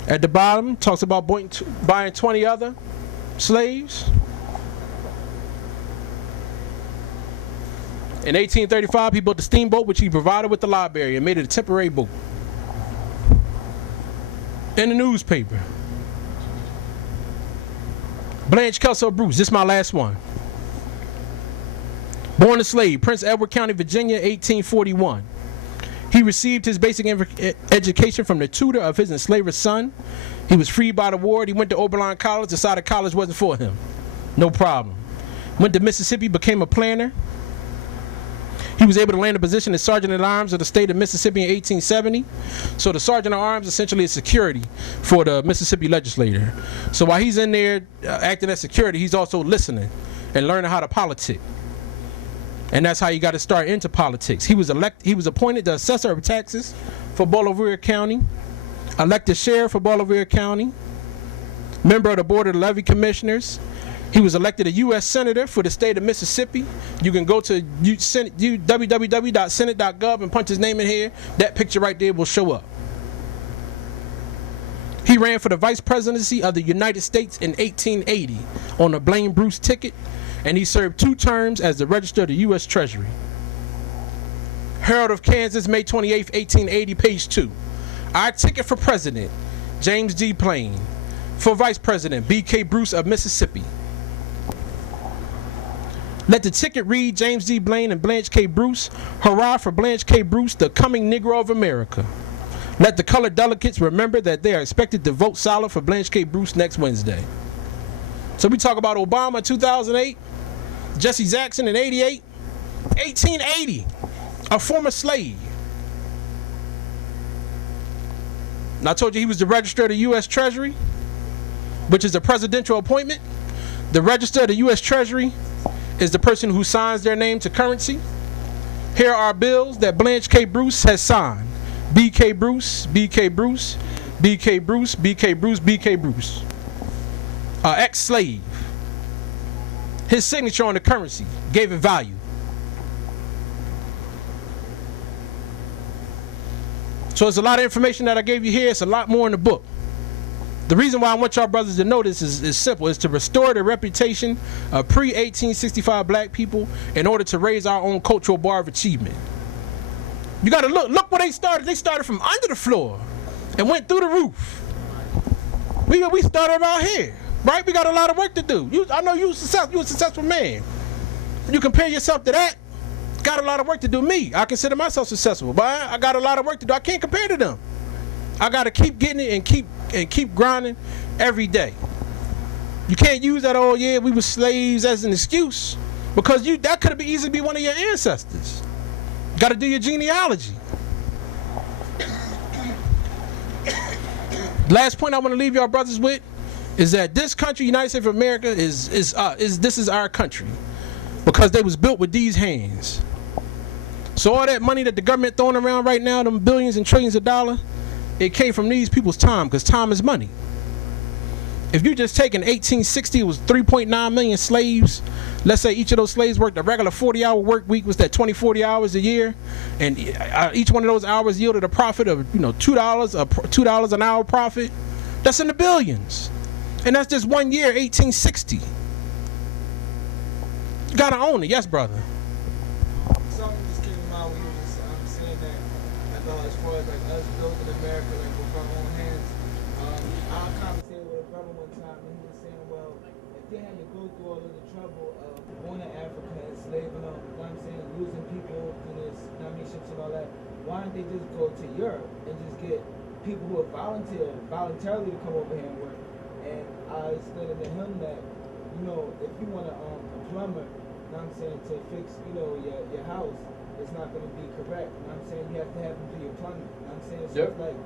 At the bottom, talks about buying 20 other slaves. In 1835, he built a steamboat, which he provided with the library and made it a temporary boat. In the newspaper. Blanche Kelso Bruce, this is my last one. Born a slave, Prince Edward County, Virginia, 1841. He received his basic education from the tutor of his enslaver's son. He was freed by the war. He went to Oberlin College, decided college wasn't for him. No problem. Went to Mississippi, became a planner. He was able to land a position as Sergeant at Arms of the state of Mississippi in 1870. So the Sergeant at Arms essentially is security for the Mississippi legislature. So while he's in there acting as security, he's also listening and learning how to politic. And that's how he got to start into politics. He was appointed the assessor of taxes for Bolivar County, elected sheriff for Bolivar County, member of the board of the levy commissioners. He was elected a U.S. senator for the state of Mississippi. You can go to www.senate.gov and punch his name in here. That picture right there will show up. He ran for the vice presidency of the United States in 1880 on the Blaine Bruce ticket, and he served 2 terms as the Register of the U.S. Treasury. Herald of Kansas, May 28, 1880, page 2. Our ticket for president, James D. Blaine. For vice president, B.K. Bruce of Mississippi. Let the ticket read James D. Blaine and Blanche K. Bruce. Hurrah for Blanche K. Bruce, the coming Negro of America. Let the colored delegates remember that they are expected to vote solid for Blanche K. Bruce next Wednesday. So we talk about Obama in 2008, Jesse Jackson in 88, 1880, a former slave. And I told you he was the Register of the U.S. Treasury, which is a presidential appointment. The Register of the U.S. Treasury is the person who signs their name to currency. Here are bills that Blanche K. Bruce has signed. B.K. Bruce, B.K. Bruce, B.K. Bruce, B.K. Bruce, B.K. Bruce. Ex-slave. His signature on the currency gave it value. So it's a lot of information that I gave you here. It's a lot more in the book. The reason why I want y'all brothers to know this is simple. It's to restore the reputation of pre-1865 black people in order to raise our own cultural bar of achievement. You got to look where they started. They started from under the floor and went through the roof. We started around here, right? We got a lot of work to do. I know you're a successful man. You compare yourself to that, got a lot of work to do. Me, I consider myself successful, but I got a lot of work to do. I can't compare to them. I got to keep getting it and keep grinding every day. You can't use that, oh yeah, we were slaves as an excuse, because that could have been easily be one of your ancestors. Got to do your genealogy. Last point I want to leave y'all brothers with is that this country, United States of America, this is our country because they was built with these hands. So all that money that the government throwing around right now, them billions and trillions of dollars, it came from these people's time, because time is money. If you just take in 1860, it was 3.9 million slaves. Let's say each of those slaves worked a regular 40-hour work week, was that 40 hours a year, and each one of those hours yielded a profit of $2 an hour profit. That's in the billions, and that's just 1 year, 1860. You gotta own it, yes, brother. Something just came to mind when you were just saying that. I thought as far as like us building America like with our own hands. I conversated with a brother one time and he was saying, well, if they had to go through all of the trouble of going to Africa, enslaving them, you know what I'm saying, losing people to this ships and all that, why don't they just go to Europe and just get people who are voluntarily to come over here and work? And I explained to him that, you know, if you want a plumber, you know what I'm saying, to fix, you know, your house, it's not going to be correct. You know what I'm saying? You have to have them do your plumbing. You know what I'm saying? So it's like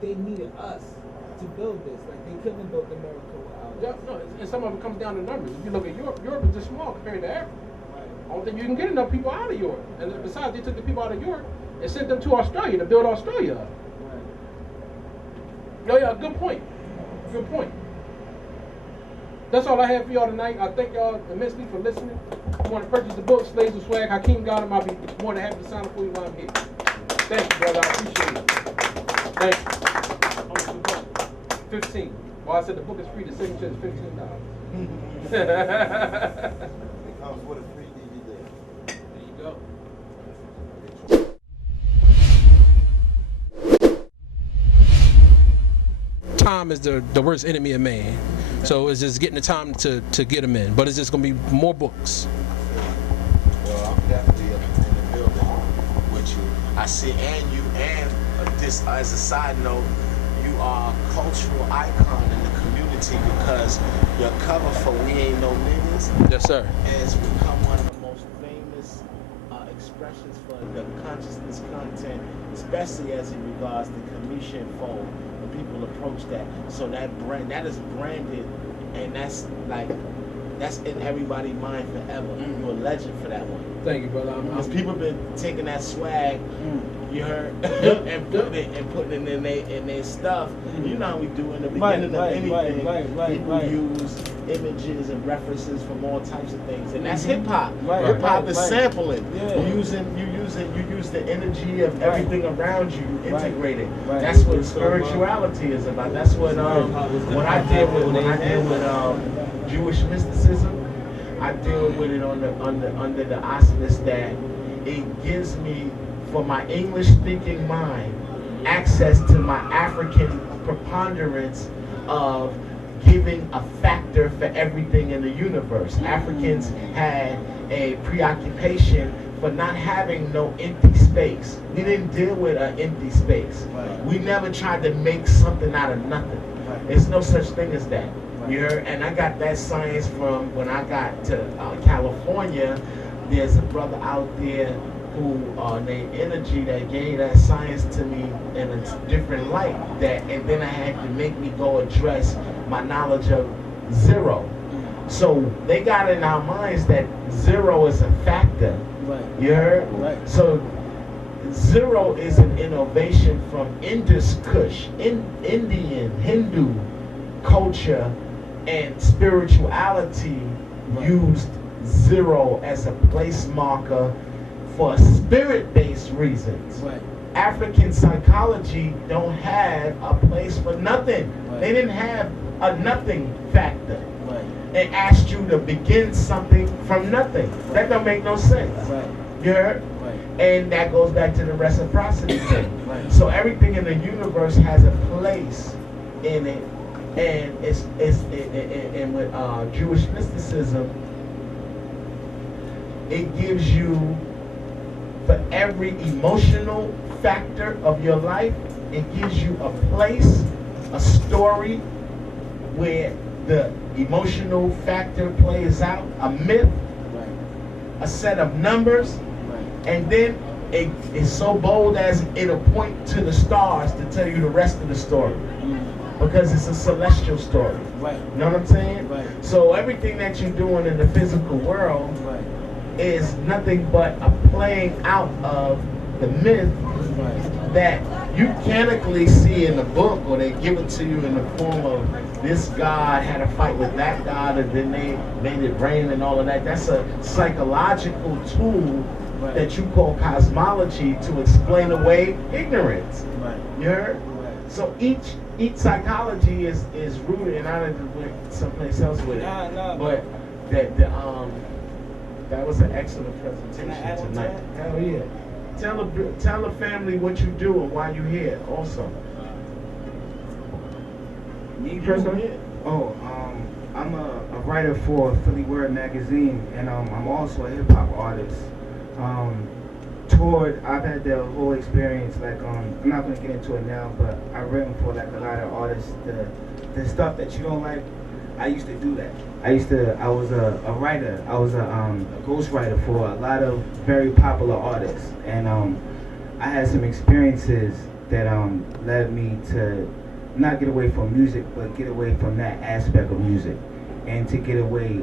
they needed us to build this. Like they couldn't have built America without us. Yeah, no, and some of it comes down to numbers. If you look at Europe is just small compared to Africa. Right. I don't think you can get enough people out of Europe. And besides, they took the people out of Europe and sent them to Australia to build Australia up. Right. Oh yeah, good point. Good point. That's all I have for y'all tonight. I thank y'all immensely for listening. If you want to purchase the book, Slaves with Swag, Hakeem got them. I'll be more than happy to sign up for you while I'm here. Thank you, brother. I appreciate it. Thank you. 15. Well, I said the book is free. The signature is $15. It comes with a free DVD. There you go. Time is the worst enemy of man. So it's just getting the time to get them in. But it's just going to be more books. Well, I'm definitely in the building with you. I see, and you, and this as a side note, you are a cultural icon in the community because your cover for We Ain't No Niggas Yes, sir. has become one of the most famous expressions for the consciousness content, especially as it regards the Commission phone. When people approach that, so that brand that is branded, and that's like that's in everybody's mind forever. You're a legend for that one. Thank you, brother. Because people been taking that swag, you heard, and putting it in their stuff. You know how we do in the beginning of anything. People use images and references from all types of things, and that's hip hop. Hip hop is sampling. You use the energy of everything around you, integrated. That's what spirituality is about. That's what I deal with Jewish mysticism. I deal with it under the auspice that it gives me, for my English-speaking mind, access to my African preponderance of giving a factor for everything in the universe. Africans had a preoccupation for not having no empty space. We didn't deal with an empty space. We never tried to make something out of nothing. There's no such thing as that. You heard? And I got that science from when I got to California. There's a brother out there who named Energy that gave that science to me in a different light. And then I had to make me go address my knowledge of zero. So they got in our minds that zero is a factor. You heard? So zero is an innovation from Indus Kush, Indian, Hindu culture, and spirituality used zero as a place marker for spirit-based reasons. African psychology don't have a place for nothing. They didn't have a nothing factor. It asked you to begin something from nothing. That don't make no sense. You heard? And that goes back to the reciprocity thing. So everything in the universe has a place in it. And and with Jewish mysticism, it gives you, for every emotional factor of your life, it gives you a place, a story where the emotional factor plays out, a myth, a set of numbers, and then it's so bold as it'll point to the stars to tell you the rest of the story. Because it's a celestial story. You know what I'm saying? So everything that you're doing in the physical world is nothing but a playing out of the myth that you mechanically see in the book, or they give it to you in the form of this god had a fight with that god and then they made it rain and all of that. That's a psychological tool that you call cosmology to explain away ignorance. You heard? So each psychology is rooted, and I went someplace else with it. But that was an excellent presentation tonight. Hell yeah. Tell the family what you do and why you're here also. Me personally? Oh, I'm a writer for Philly Word magazine, and I'm also a hip hop artist. I've had the whole experience, like, I'm not going to get into it now, but I've written for like a lot of artists. The stuff that you don't like, I used to do that. I was a writer. I was a ghostwriter for a lot of very popular artists, and I had some experiences that led me to not get away from music, but get away from that aspect of music, and to get away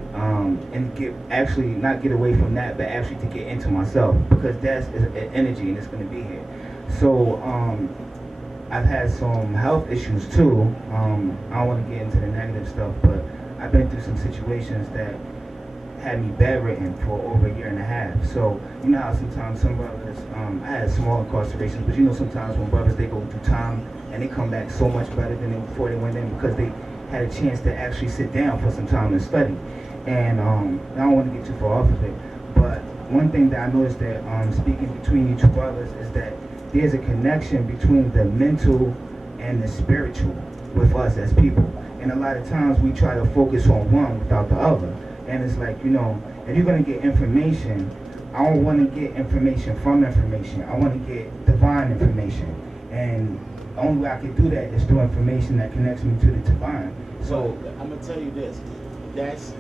not get away from that, but actually to get into myself, because that's an energy and it's going to be here. So I've had some health issues too. I don't want to get into the negative stuff, but I've been through some situations that had me bedridden for over a year and a half. So you know how sometimes some brothers, I had small incarcerations, but you know sometimes when brothers, they go through time and they come back so much better than before they went in, because they had a chance to actually sit down for some time and study. And I don't want to get too far off of it, but one thing that I noticed that speaking between you two brothers is that there's a connection between the mental and the spiritual with us as people. And a lot of times we try to focus on one without the other. And it's like, you know, if you're going to get information, I don't want to get information from information. I want to get divine information. And the only way I can do that is through information that connects me to the divine. So I'm going to tell you this. That's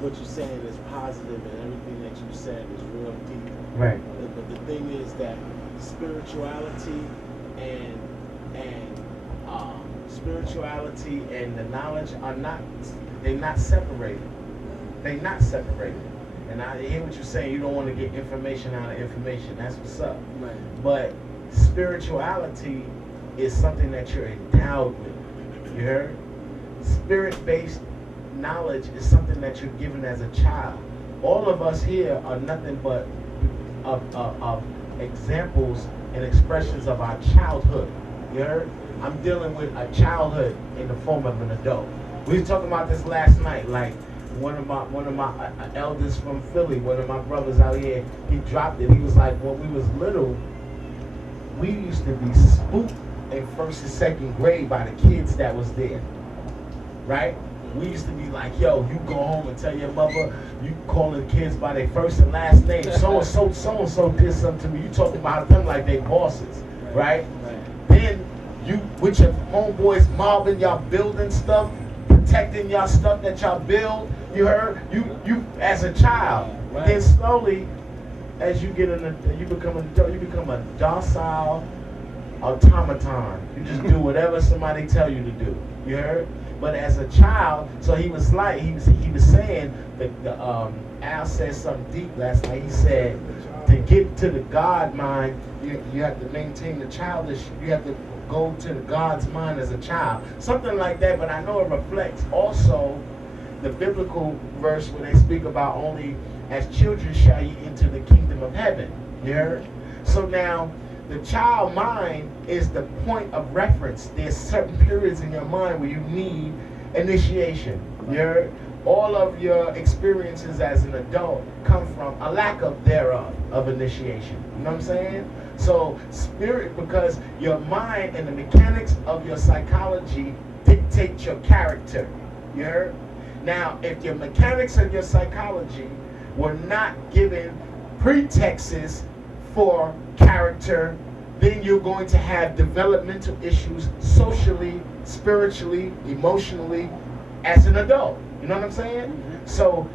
what you're saying is positive, and everything that you said is real deep. Right. But the thing is that spirituality and spirituality and the knowledge are not separated. They not separated. And I hear what you're saying. You don't want to get information out of information. That's what's up. Right. But spirituality is something that you're endowed with. You heard? Spirit-based knowledge is something that you're given as a child. All of us here are nothing but of examples and expressions of our childhood. You heard? I'm dealing with a childhood in the form of an adult. We were talking about this last night. Like one of my elders from Philly, one of my brothers out here, he dropped it. He was like, when we was little, we used to be spooked in first and second grade by the kids that was there, right? We used to be like, yo, you go home and tell your mother, you calling kids by their first and last name. So-and-so did something to me. You talking about them like they bosses, right? Then you, with your homeboys mobbing, y'all building stuff, protecting y'all stuff that y'all build. You heard? You as a child. Right. Then slowly, as you get you become a docile automaton. You just do whatever somebody tell you to do. You heard? But as a child, so he was saying that Al said something deep last night. He said to get to the God mind, you have to maintain the childish. You have to go to the God's mind as a child, something like that. But I know it reflects also the biblical verse where they speak about only as children shall ye enter the kingdom of heaven. You heard? So now, the child mind is the point of reference. There's certain periods in your mind where you need initiation. You heard? All of your experiences as an adult come from a lack of thereof of initiation. You know what I'm saying? So spirit, because your mind and the mechanics of your psychology dictate your character. You heard? Now, if your mechanics of your psychology were not given pretexts for character, then you're going to have developmental issues socially, spiritually, emotionally as an adult. You know what I'm saying? Mm-hmm. So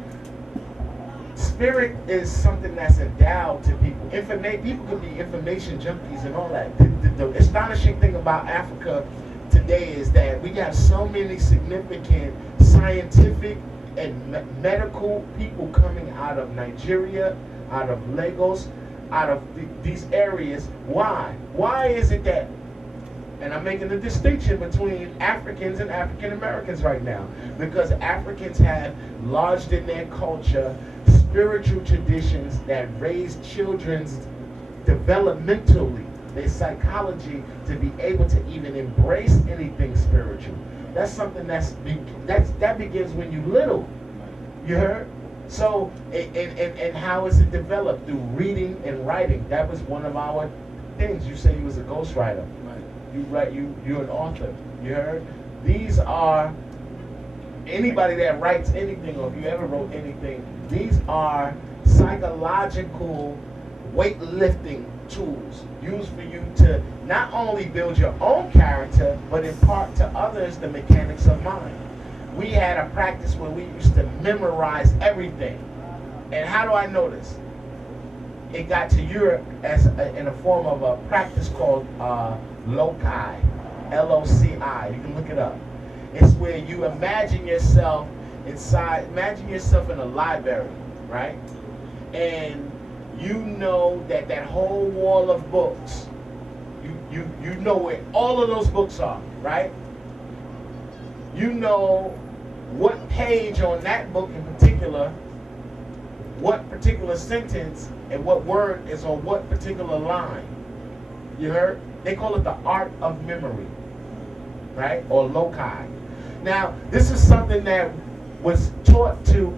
spirit is something that's endowed to people. People could be information junkies and all that. The astonishing thing about Africa today is that we have so many significant scientific and medical people coming out of Nigeria, out of Lagos, out of these areas. Why? Why is it that, and I'm making a distinction between Africans and African Americans right now, because Africans have lodged in their culture spiritual traditions that raise children's developmentally, their psychology, to be able to even embrace anything spiritual. That's something that begins when you're little. You heard? So, and how is it developed? Through reading and writing. That was one of our things. You say you was a ghostwriter. Right. You're an author. You heard? These are, anybody that writes anything, or if you ever wrote anything, these are psychological weightlifting tools used for you to not only build your own character, but impart to others the mechanics of mind. We had a practice where we used to memorize everything. And how do I know this? It got to Europe as in a form of a practice called loci, L-O-C-I. You can look it up. It's where you imagine yourself in a library, right? And you know that whole wall of books, you know where all of those books are, right? You know what page on that book in particular, what particular sentence and what word is on what particular line. You heard? They call it the art of memory, right? Or loci. Now, this is something that was taught to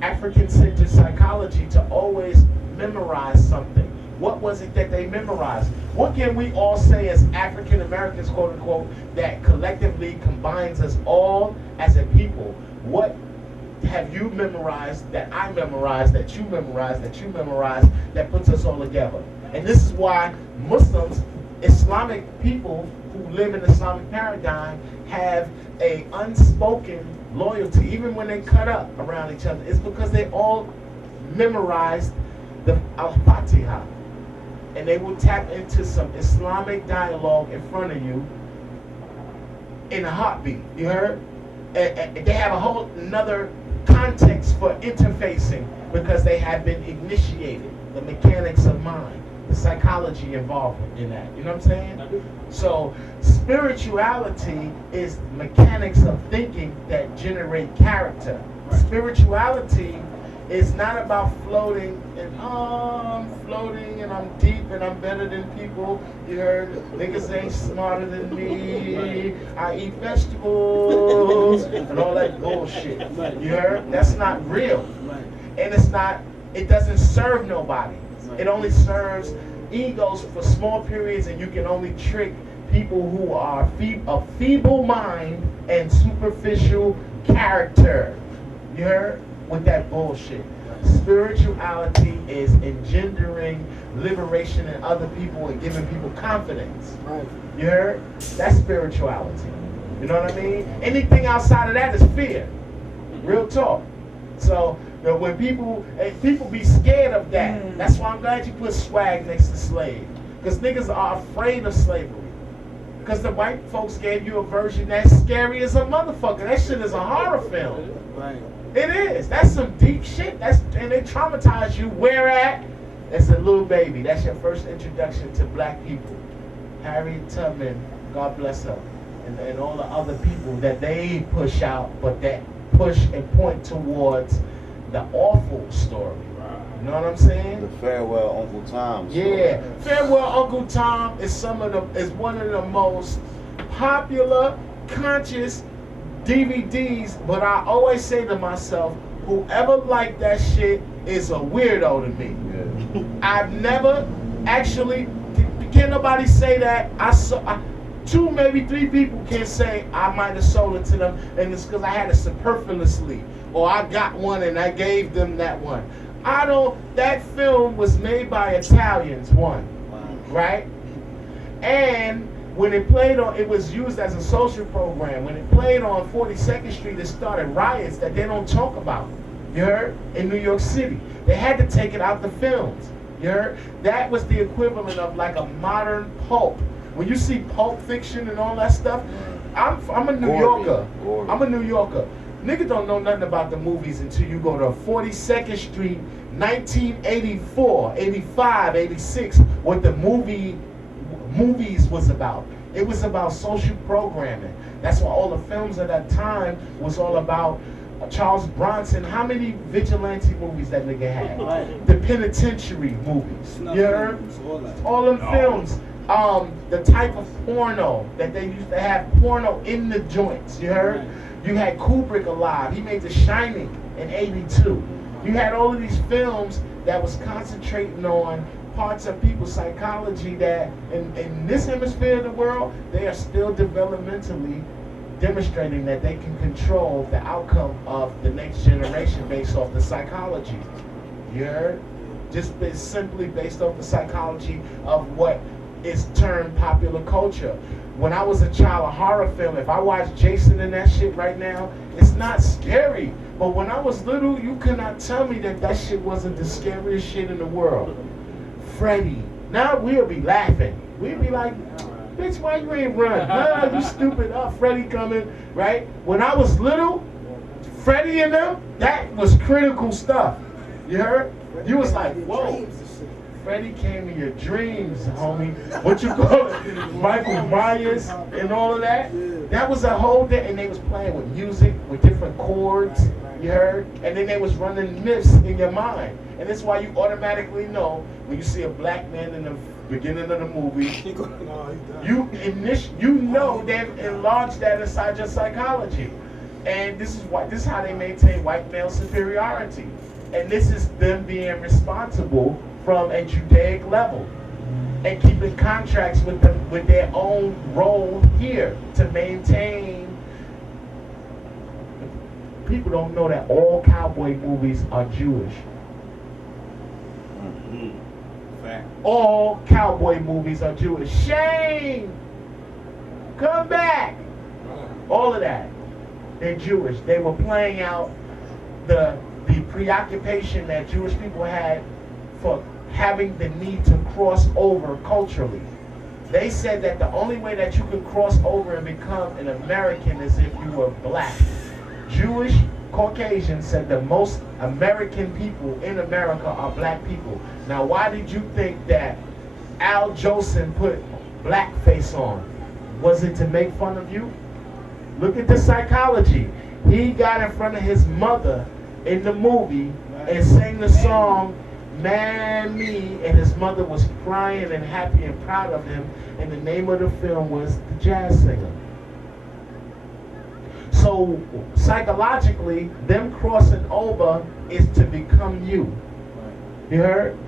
African-centered psychology, to always memorize something. What was it that they memorized? What can we all say as African Americans, quote unquote, that collectively combines us all as a people? What have you memorized, that I memorized, that you memorized, that you memorized, that puts us all together? And this is why Muslims, Islamic people who live in the Islamic paradigm, have a unspoken loyalty, even when they cut up around each other. It's because they all memorized the Al-Fatiha. And they will tap into some Islamic dialogue in front of you in a heartbeat. You heard? And they have a whole another context for interfacing because they have been initiated. The mechanics of mind, the psychology involved in that. You know what I'm saying? So spirituality is mechanics of thinking that generate character. Spirituality is not about floating and I'm floating and I'm deep and I'm better than people. You heard? Niggas ain't smarter than me. I eat vegetables and all that bullshit. You heard? That's not real. And it's not, it doesn't serve nobody. It only serves egos for small periods, and you can only trick people who are of feeble mind and superficial character. You heard? With that bullshit. Spirituality is engendering liberation in other people and giving people confidence. Right. You heard? That's spirituality. You know what I mean? Anything outside of that is fear. Real talk. So when people be scared of that, that's why I'm glad you put swag next to slave. Because niggas are afraid of slavery. Because the white folks gave you a version that's scary as a motherfucker. That shit is a horror film. Right. It is. That's some deep shit. And they traumatize you. Where at? As a little baby. That's your first introduction to black people. Harriet Tubman, God bless her, and all the other people that they push out, but that push and point towards the awful story. You know what I'm saying? The Farewell Uncle Tom story. Yeah. Farewell Uncle Tom is one of the most popular, conscious DVDs, but I always say to myself, whoever liked that shit is a weirdo to me. Yeah. I've never actually, can't nobody say that. Two, maybe three people can say I might have sold it to them, and it's because I had it superfluously, or I got one and I gave them that one. That film was made by Italians, right? And when it played on, it was used as a social program. When it played on 42nd Street, it started riots that they don't talk about. You heard? In New York City. They had to take it out the films. You heard? That was the equivalent of like a modern pulp. When you see Pulp Fiction and all that stuff, I'm a New Yorker. I'm a New Yorker. Niggas don't know nothing about the movies until you go to 42nd Street, 1984, 85, 86, what the movies was about. It was about social programming. That's why all the films at that time was all about Charles Bronson. How many vigilante movies that nigga had? The penitentiary movies. You heard? All them films. The type of porno that they used to have, porno in the joints. You heard? You had Kubrick alive. He made The Shining in '82. You had all of these films that was concentrating on parts of people's psychology that in this hemisphere of the world, they are still developmentally demonstrating that they can control the outcome of the next generation based off the psychology. You heard? Just simply based off the psychology of what is termed popular culture. When I was a child, a horror film, if I watch Jason and that shit right now, it's not scary. But when I was little, you could not tell me that that shit wasn't the scariest shit in the world. Freddy. Now we'll be laughing. We'll be like, bitch, why you ain't run? Nah, you stupid. Oh, Freddy coming, right? When I was little, Freddy and them, that was critical stuff. You heard? You was like, whoa. Freddy came in your dreams, homie. What you call it? Michael Myers and all of that. That was a whole day, and they was playing with music, with different chords, you heard? And then they was running myths in your mind. And that's why you automatically know when you see a black man in the beginning of the movie, you know they've enlarged that inside your psychology. And this is how they maintain white male superiority. And this is them being responsible from a Judaic level and keeping contracts with them with their own role here to maintain. People don't know that all cowboy movies are Jewish. Fact. All cowboy movies are Jewish. Shame! Come back! All of that. They're Jewish. They were playing out the preoccupation that Jewish people had for having the need to cross over culturally. They said that the only way that you could cross over and become an American is if you were black. Jewish Caucasian said the most American people in America are black people. Now, why did you think that Al Jolson put blackface on? Was it to make fun of you? Look at the psychology. He got in front of his mother in the movie and sang the song Mammy, and his mother was crying and happy and proud of him, and the name of the film was The Jazz Singer. So psychologically, them crossing over is to become you. You heard?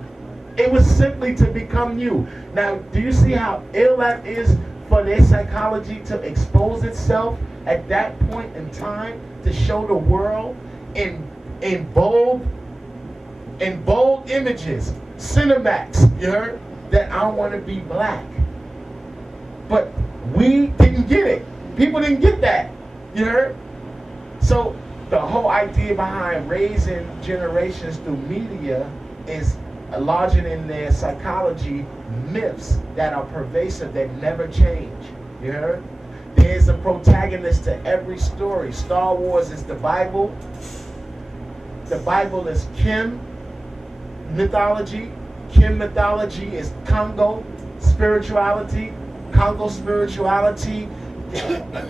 It was simply to become you. Now, do you see how ill that is for their psychology to expose itself at that point in time to show the world in bold images, Cinemax, you heard, that I want to be black. But we didn't get it. People didn't get that, you heard? So the whole idea behind raising generations through media is lodging in their psychology myths that are pervasive, that never change, you heard? There's a protagonist to every story. Star Wars is the Bible. The Bible is Kim mythology. Kim mythology is Congo spirituality. Congo spirituality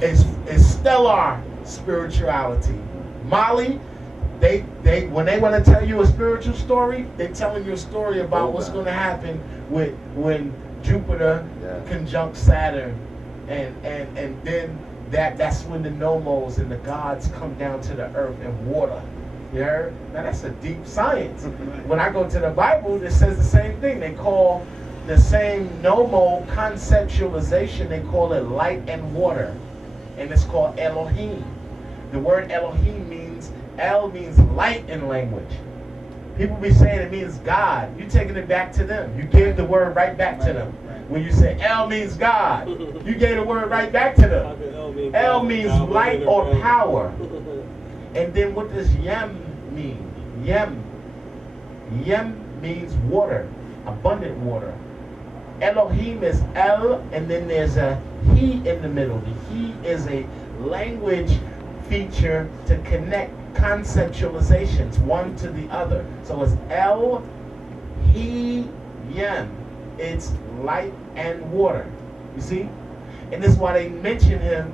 is stellar spirituality. Mali, they when they want to tell you a spiritual story, they're telling you a story about what's going to happen when Jupiter conjuncts Saturn, and then that's when the nomos and the gods come down to the earth and water. You heard? Now that's a deep science. When I go to the Bible, it says the same thing. They call the same nomo conceptualization, they call it light and water. And it's called Elohim. The word Elohim means, El means light in language. People be saying it means God. You're taking it back to them. You gave the word right back to them. When you say El means God, you gave the word right back to them. El means light or power. And then what does Yem mean? Yem. Yem means water, abundant water. Elohim is El, and then there's a He in the middle. The He is a language feature to connect conceptualizations one to the other. So it's El, He, Yem. It's light and water. You see? And this is why they mention him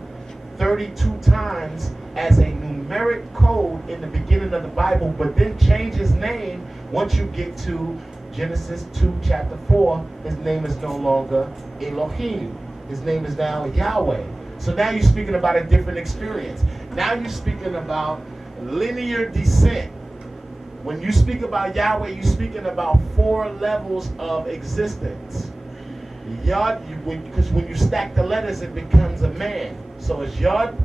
32 times as a numeric code in the beginning of the Bible, but then change his name once you get to Genesis 2, chapter 4. His name is no longer Elohim. His name is now Yahweh. So now you're speaking about a different experience. Now you're speaking about linear descent. When you speak about Yahweh, you're speaking about 4 levels of existence. Yod, because when you stack the letters, it becomes a man. So it's Yod,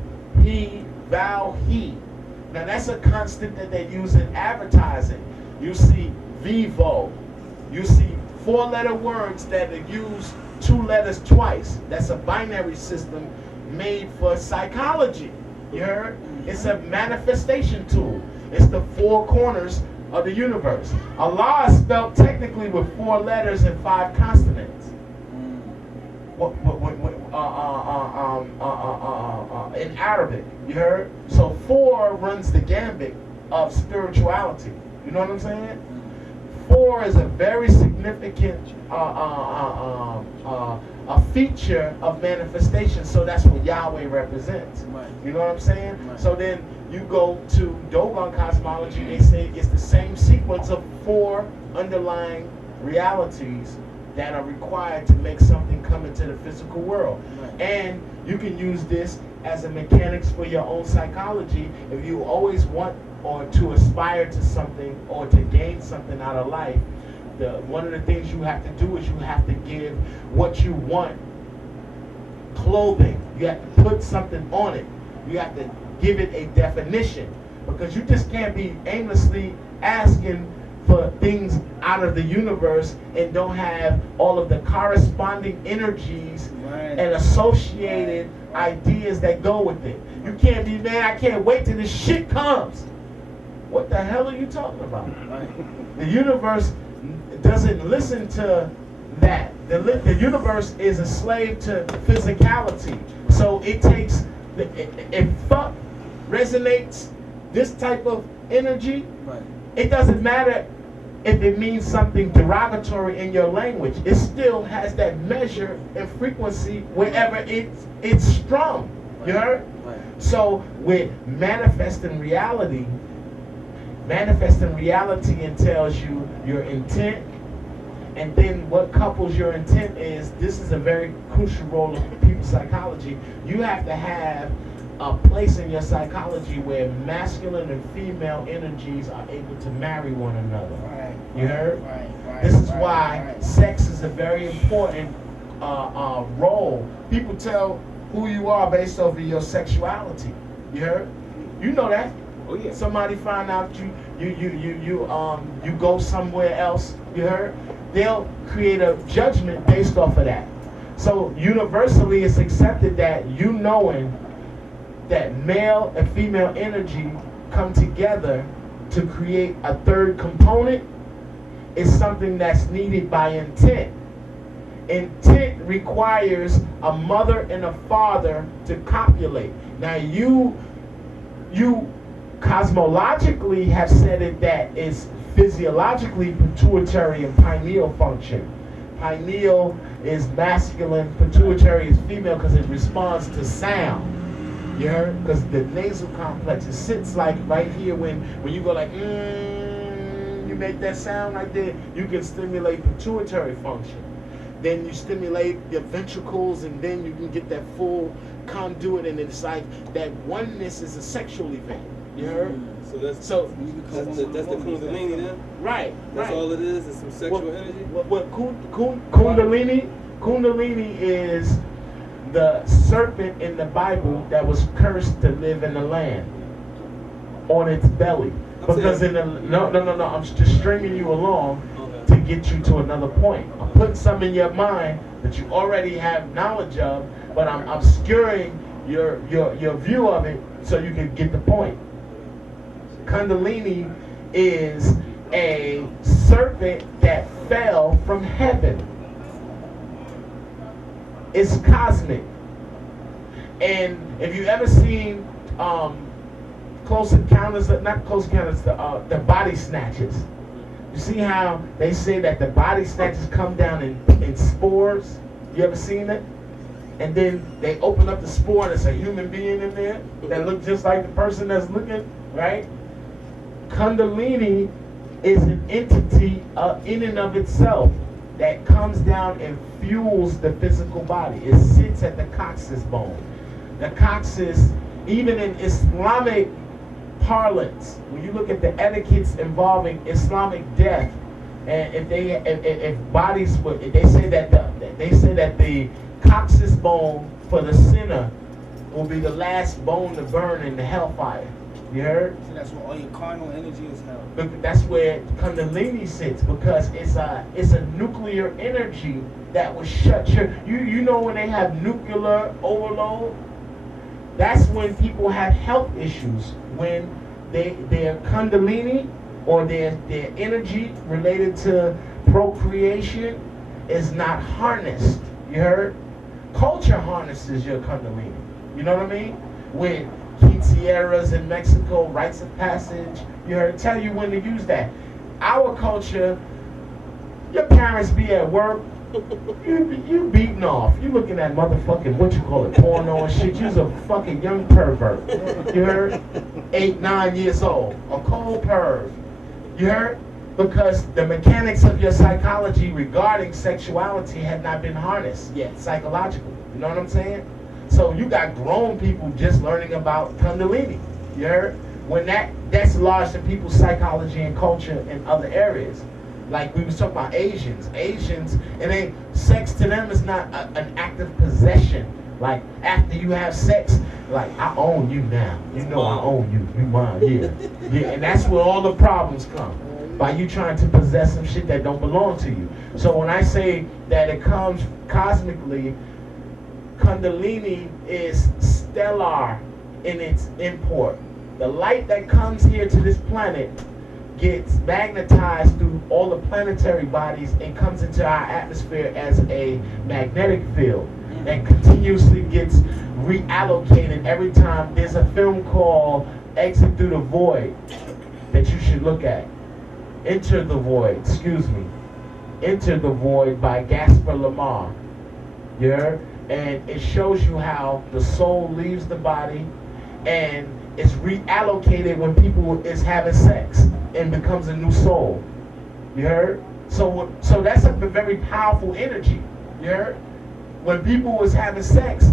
He, Thou, He. Now that's a constant that they use in advertising. You see Vivo. You see 4-letter words that are used 2 letters twice. That's a binary system made for psychology. You heard? It's a manifestation tool. It's the 4 corners of the universe. Allah is spelled technically with 4 letters and 5 consonants. In Arabic, you heard? So 4 runs the gambit of spirituality. You know what I'm saying? 4 is a very significant a feature of manifestation. So that's what Yahweh represents. You know what I'm saying? So then you go to Dogon cosmology, they say it's the same sequence of 4 underlying realities that are required to make something come into the physical world. And you can use this as a mechanics for your own psychology. If you always want or to aspire to something or to gain something out of life, one of the things you have to do is you have to give what you want clothing. You have to put something on it. You have to give it a definition, because you just can't be aimlessly asking for things out of the universe and don't have all of the corresponding energies and associated ideas that go with it. You can't be, man, I can't wait till this shit comes. What the hell are you talking about? The universe doesn't listen to that. The universe is a slave to physicality. So it takes, if fuck resonates this type of energy, Right. it doesn't matter if it means something derogatory in your language. It still has that measure and frequency wherever it's strung. You heard? Right. So with manifesting reality entails you your intent, and then what couples your intent is, this is a very crucial role of people's psychology. You have to have a place in your psychology where masculine and female energies are able to marry one another. Right. You heard? Right. This is why sex is a very important role. People tell who you are based off of your sexuality. You heard? You know that. Oh yeah. Somebody find out you go somewhere else. You heard? They'll create a judgment based off of that. So universally, it's accepted that you knowing that male and female energy come together to create a third component is something that's needed by intent. Intent requires a mother and a father to copulate. Now you cosmologically have said it that it's physiologically pituitary and pineal function. Pineal is masculine, pituitary is female because it responds to sound. You heard? Because the nasal complex, it sits like right here when you go like, you make that sound right there, you can stimulate pituitary function. Then you stimulate your ventricles, and then you can get that full conduit, and it's like that oneness is a sexual event. You heard? So that's the Kundalini then? Right. That's right. all it is some sexual energy? What Kundalini is the serpent in the Bible that was cursed to live in the land on its belly. Because I'm just stringing you along to get you to another point. I'm putting some in your mind that you already have knowledge of, but I'm obscuring your view of it so you can get the point. Kundalini is a serpent that fell from heaven. It's cosmic. And if you ever seen Close Encounters, not Close Encounters, the body snatchers. You see how they say that the body snatchers come down in spores? You ever seen it? And then they open up the spore and there's a human being in there that looks just like the person that's looking, right? Kundalini is an entity in and of itself that comes down and fuels the physical body. It sits at the coccyx bone. The coccyx, even in Islamic parlance, when you look at the etiquettes involving Islamic death, and if bodies were, they say that the coccyx bone for the sinner will be the last bone to burn in the hellfire. You heard? So that's where all your carnal energy is held. But that's where Kundalini sits, because it's a nuclear energy that will shut you know when they have nuclear overload, that's when people have health issues, when their Kundalini or their energy related to procreation is not harnessed. You heard? Culture harnesses your Kundalini. You know what I mean? With quinceañeras in Mexico, rites of passage, you heard, tell you when to use that. Our culture, your parents be at work, you beating off. You looking at motherfucking, what you call it, porno and shit. You's a fucking young pervert. You heard? 8, 9 years old. A cold perv. You heard? Because the mechanics of your psychology regarding sexuality had not been harnessed yet, psychologically. You know what I'm saying? So you got grown people just learning about Kundalini. You heard? When that's lodged in people's psychology and culture in other areas. Like we was talking about Asians. Asians, it ain't, sex to them is not an act of possession. Like after you have sex, like I own you now. You know I own you. You mine, yeah. Yeah, and that's where all the problems come. By you trying to possess some shit that don't belong to you. So when I say that it comes cosmically, Kundalini is stellar in its import. The light that comes here to this planet gets magnetized through all the planetary bodies and comes into our atmosphere as a magnetic field that continuously gets reallocated every time. There's a film called exit through the void that you should look at. Enter the Void, excuse me. Enter the Void by Gaspar Lamar. You heard? And it shows you how the soul leaves the body and is reallocated when people is having sex and becomes a new soul. You heard? So that's a very powerful energy. You heard? When people is having sex,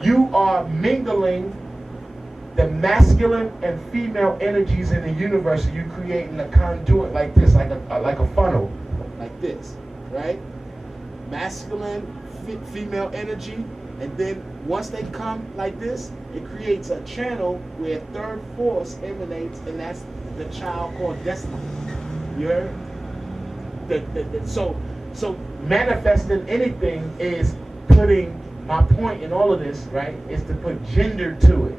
you are mingling the masculine and female energies in the universe, and you're creating a conduit like this, like a funnel, like this, right? Masculine, female energy, and then once they come like this, it creates a channel where third force emanates, and that's the child called destiny. You heard? So manifesting anything is putting, my point in all of this, right, is to put gender to it.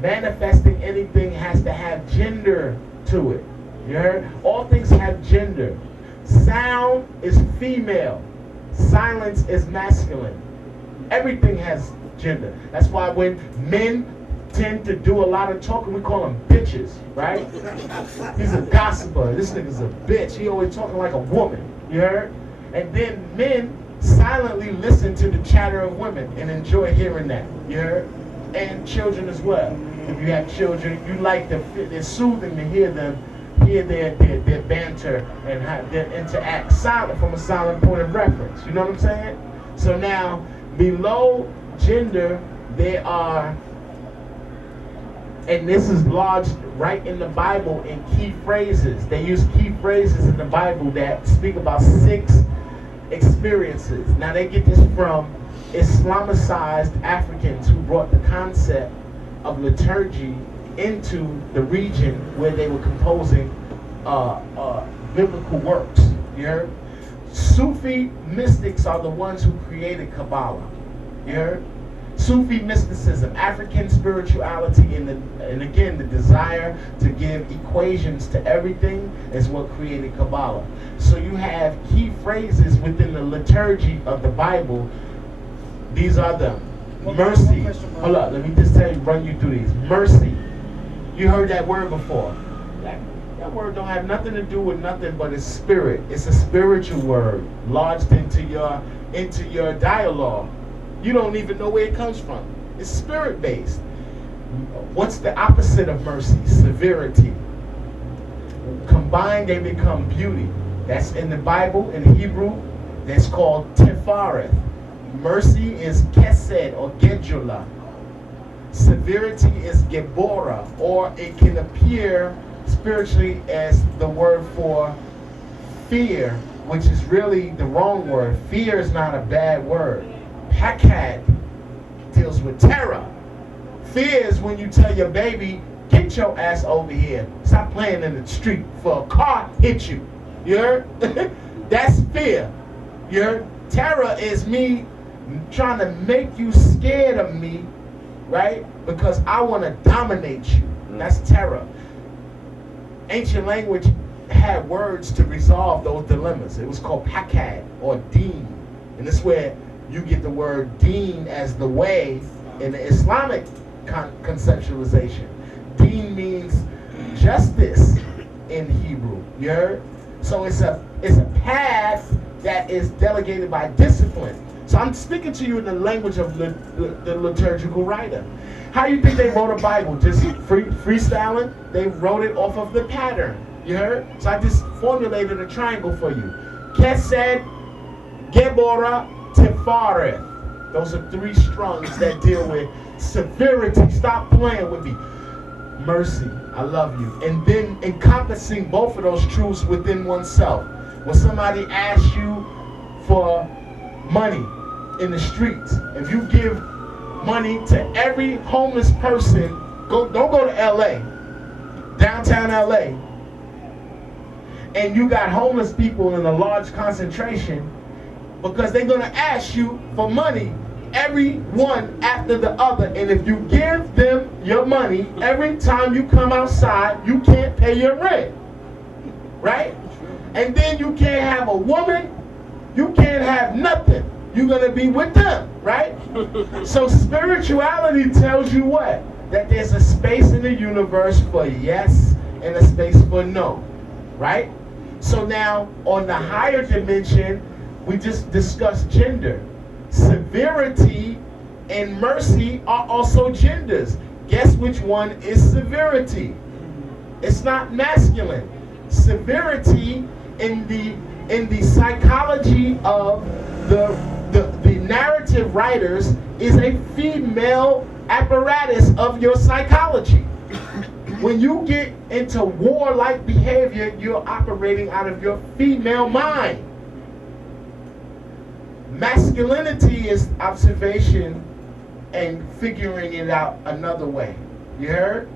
Manifesting anything has to have gender to it. You heard? All things have gender. Sound is female. Silence is masculine. Everything has gender. That's why when men tend to do a lot of talking, we call them bitches, right? He's a gossiper. This nigga's a bitch. He always talking like a woman. You heard? And then men silently listen to the chatter of women and enjoy hearing that. You heard? And children as well. If you have children, you like to, it's soothing to hear them, hear their banter and how they interact silent from a silent point of reference. You know what I'm saying? So now, below gender, there are, and this is lodged right in the Bible in key phrases. They use key phrases in the Bible that speak about 6 experiences. Now they get this from Islamicized Africans who brought the concept of liturgy into the region where they were composing biblical works. You heard? Sufi mystics are the ones who created Kabbalah. You heard? Sufi mysticism, African spirituality, and again the desire to give equations to everything is what created Kabbalah. So you have key phrases within the liturgy of the Bible. These are them. Mercy. Hold up, let me just run you through these. Mercy. You heard that word before. That word don't have nothing to do with nothing but it's spirit. It's a spiritual word lodged into your dialogue. You don't even know where it comes from. It's spirit-based. What's the opposite of mercy? Severity. Combined, they become beauty. That's in the Bible, in Hebrew, that's called tifareth. Mercy is kesed or gedula. Severity is gebora, or it can appear spiritually as the word for fear, which is really the wrong word. Fear is not a bad word. Pakad deals with terror. Fear is when you tell your baby, get your ass over here. Stop playing in the street for a car hit you. You heard? That's fear. You heard? Terror is me trying to make you scared of me, right? Because I want to dominate you. That's terror. Ancient language had words to resolve those dilemmas. It was called pakad or deen. And this is where you get the word deen as the way in the Islamic conceptualization. Deen means justice in Hebrew. You heard? So it's a path that is delegated by discipline. So I'm speaking to you in the language of the liturgical writer. How do you think they wrote a Bible? Just freestyling? They wrote it off of the pattern. You heard? So I just formulated a triangle for you. Kesed, Gebora, Tifareth. Those are 3 strings that deal with severity. Stop playing with me. Mercy. I love you. And then encompassing both of those truths within oneself. When somebody asks you for money in the streets, if you give money to every homeless person, don't go to LA, downtown LA, and you got homeless people in a large concentration, because they're going to ask you for money, every one after the other. And if you give them your money, every time you come outside, you can't pay your rent. Right? And then you can't have a woman, you can't have nothing. You're going to be with them, right? So spirituality tells you what? that there's a space in the universe for yes and a space for no, right? So now, on the higher dimension, we just discussed gender. Severity and mercy are also genders. Guess which one is severity? It's not masculine. Severity in the psychology of the narrative writers is a female apparatus of your psychology. When you get into warlike behavior, you're operating out of your female mind. Masculinity is observation and figuring it out another way. You heard?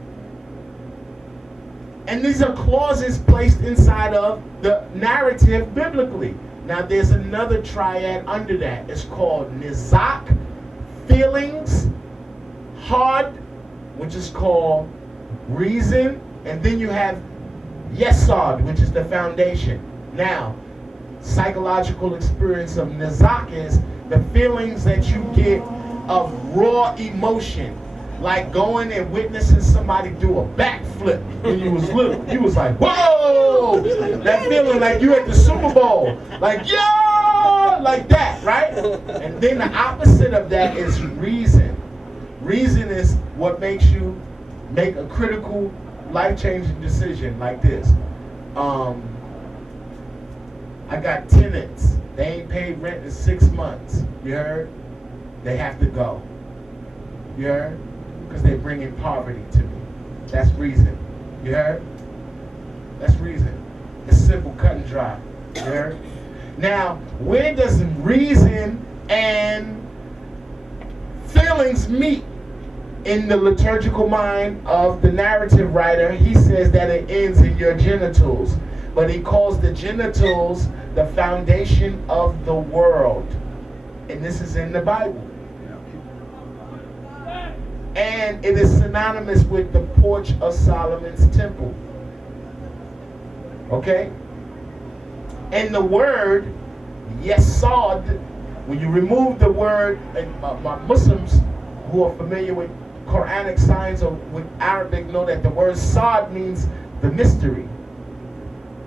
And these are clauses placed inside of the narrative biblically. Now there's another triad under that. It's called nizak, feelings, hard, which is called reason, and then you have yesod, which is the foundation. Now, psychological experience of nizak is the feelings that you get of raw emotion, like going and witnessing somebody do a backflip when you was little. You was like, whoa! That feeling like you at the Super Bowl. Like, yo! Like that, right? And then the opposite of that is reason. Reason is what makes you make a critical, life-changing decision like this. I got tenants. They ain't paid rent in 6 months. You heard? They have to go. You heard? Because they're bringing poverty to me. That's reason. You heard? That's reason. It's simple, cut and dry. You heard? Now, where does reason and feelings meet in the liturgical mind of the narrative writer? He says that it ends in your genitals. But he calls the genitals the foundation of the world. And this is in the Bible. And it is synonymous with the porch of Solomon's temple. Okay? And the word yesod, when you remove the word, and my Muslims who are familiar with Quranic signs or with Arabic know that the word sod means the mystery.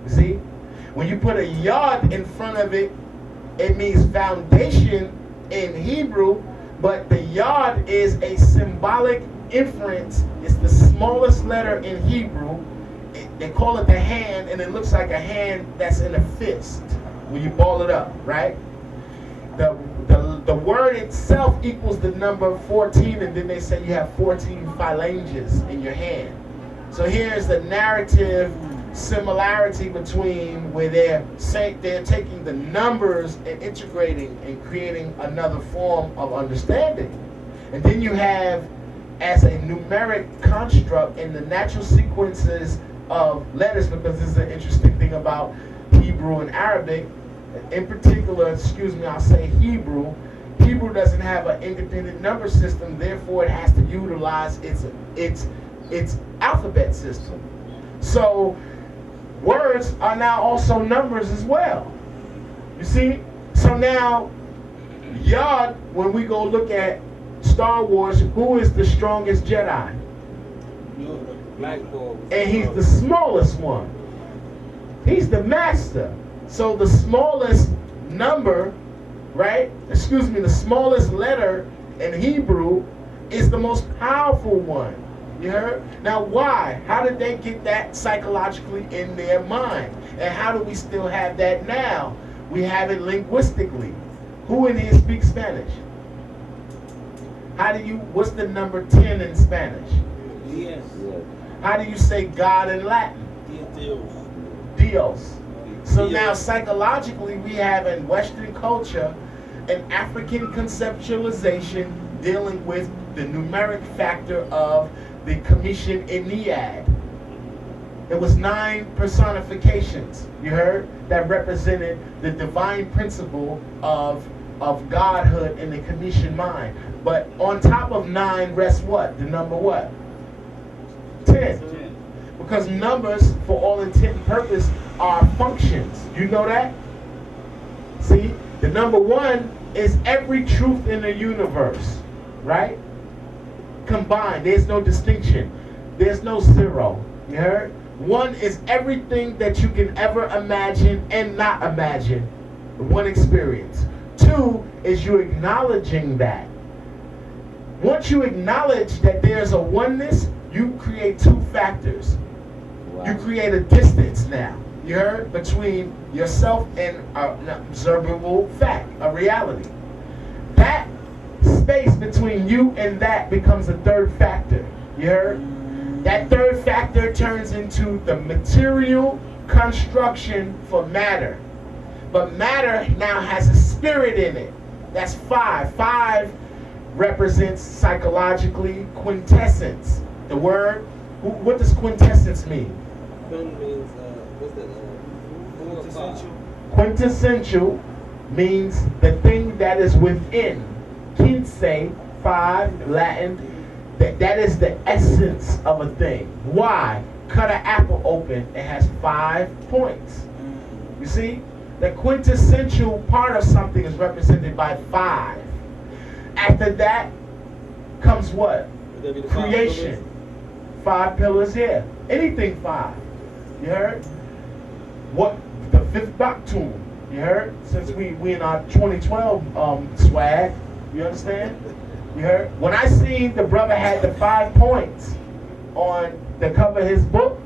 You see? When you put a yod in front of it, it means foundation in Hebrew, but the yod is a symbolic inference. It's the smallest letter in Hebrew. They call it the hand, and it looks like a hand that's in a fist when you ball it up, right? The word itself equals the number 14, and then they say you have 14 phalanges in your hand. So here's the narrative similarity between where they're taking the numbers and integrating and creating another form of understanding. And then you have, as a numeric construct in the natural sequences of letters, because this is an interesting thing about Hebrew and Arabic. In particular, I'll say Hebrew. Hebrew doesn't have an independent number system, therefore it has to utilize its alphabet system. So words are now also numbers as well. You see? So now, Yod, when we go look at Star Wars, who is the strongest Jedi? And he's the smallest one. He's the master. So the smallest number, right? The smallest letter in Hebrew is the most powerful one. You heard? Now why? How did they get that psychologically in their mind? And how do we still have that now? We have it linguistically. Who in here speaks Spanish? What's the number 10 in Spanish? Yes. How do you say God in Latin? Dios. So now psychologically we have in Western culture an African conceptualization dealing with the numeric factor of the Commission Ennead. It was 9 personifications, you heard, that represented the divine principle of godhood in the Commission mind. But on top of 9 rests what? The number what? 10. Because numbers, for all intent and purpose, are functions. You know that? See? The number 1 is every truth in the universe, right? combined. There's no distinction. There's no zero. You heard? One is everything that you can ever imagine and not imagine. One experience. Two is you acknowledging that. Once you acknowledge that there's a oneness, you create two factors. Wow. You create a distance now. You heard? Between yourself and an observable fact, a reality. That space between you and that becomes a third factor. You heard? That third factor turns into the material construction for matter. But matter now has a spirit in it. That's 5. 5 represents psychologically quintessence. The word, what does quintessence mean? Quin means, what's that? Quintessential. Quintessential means the thing that is within. Quince, 5, Latin. That is the essence of a thing. Why? Cut an apple open, it has 5 points. You see? The quintessential part of something is represented by 5. After that comes what? Would that be the Creation. 5 pillars here. Anything 5. You heard? What? The 5th doctrine. You heard? Since we in our 2012 swag. You understand? You heard? When I seen the brother had the 5 points on the cover of his book,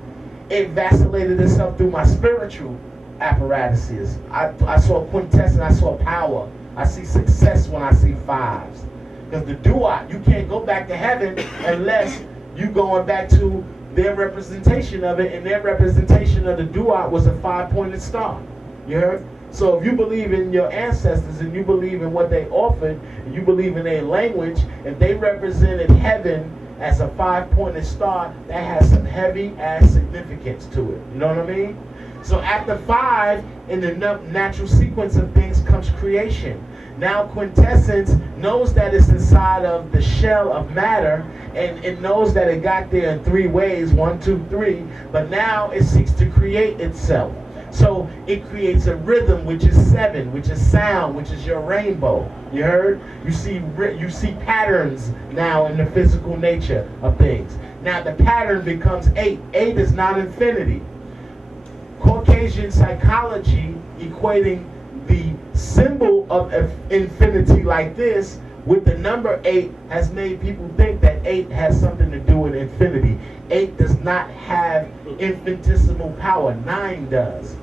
it vacillated itself through my spiritual apparatuses. I saw quintessence, I saw power. I see success when I see 5s. Because the duat, you can't go back to heaven unless you going back to their representation of it, and their representation of the duat was a 5-pointed star. You heard? So if you believe in your ancestors and you believe in what they offered, and you believe in their language, if they represented heaven as a 5-pointed star, that has some heavy ass significance to it. You know what I mean? So after 5, in the natural sequence of things comes creation. Now quintessence knows that it's inside of the shell of matter, and it knows that it got there in 3 ways, 1, 2, 3, but now it seeks to create itself. So it creates a rhythm, which is 7, which is sound, which is your rainbow. You heard? You see patterns now in the physical nature of things. Now the pattern becomes 8. 8 is not infinity. Caucasian psychology equating the symbol of infinity like this with the number 8 has made people think that 8 has something to do with infinity. 8 does not have infinitesimal power. 9 does.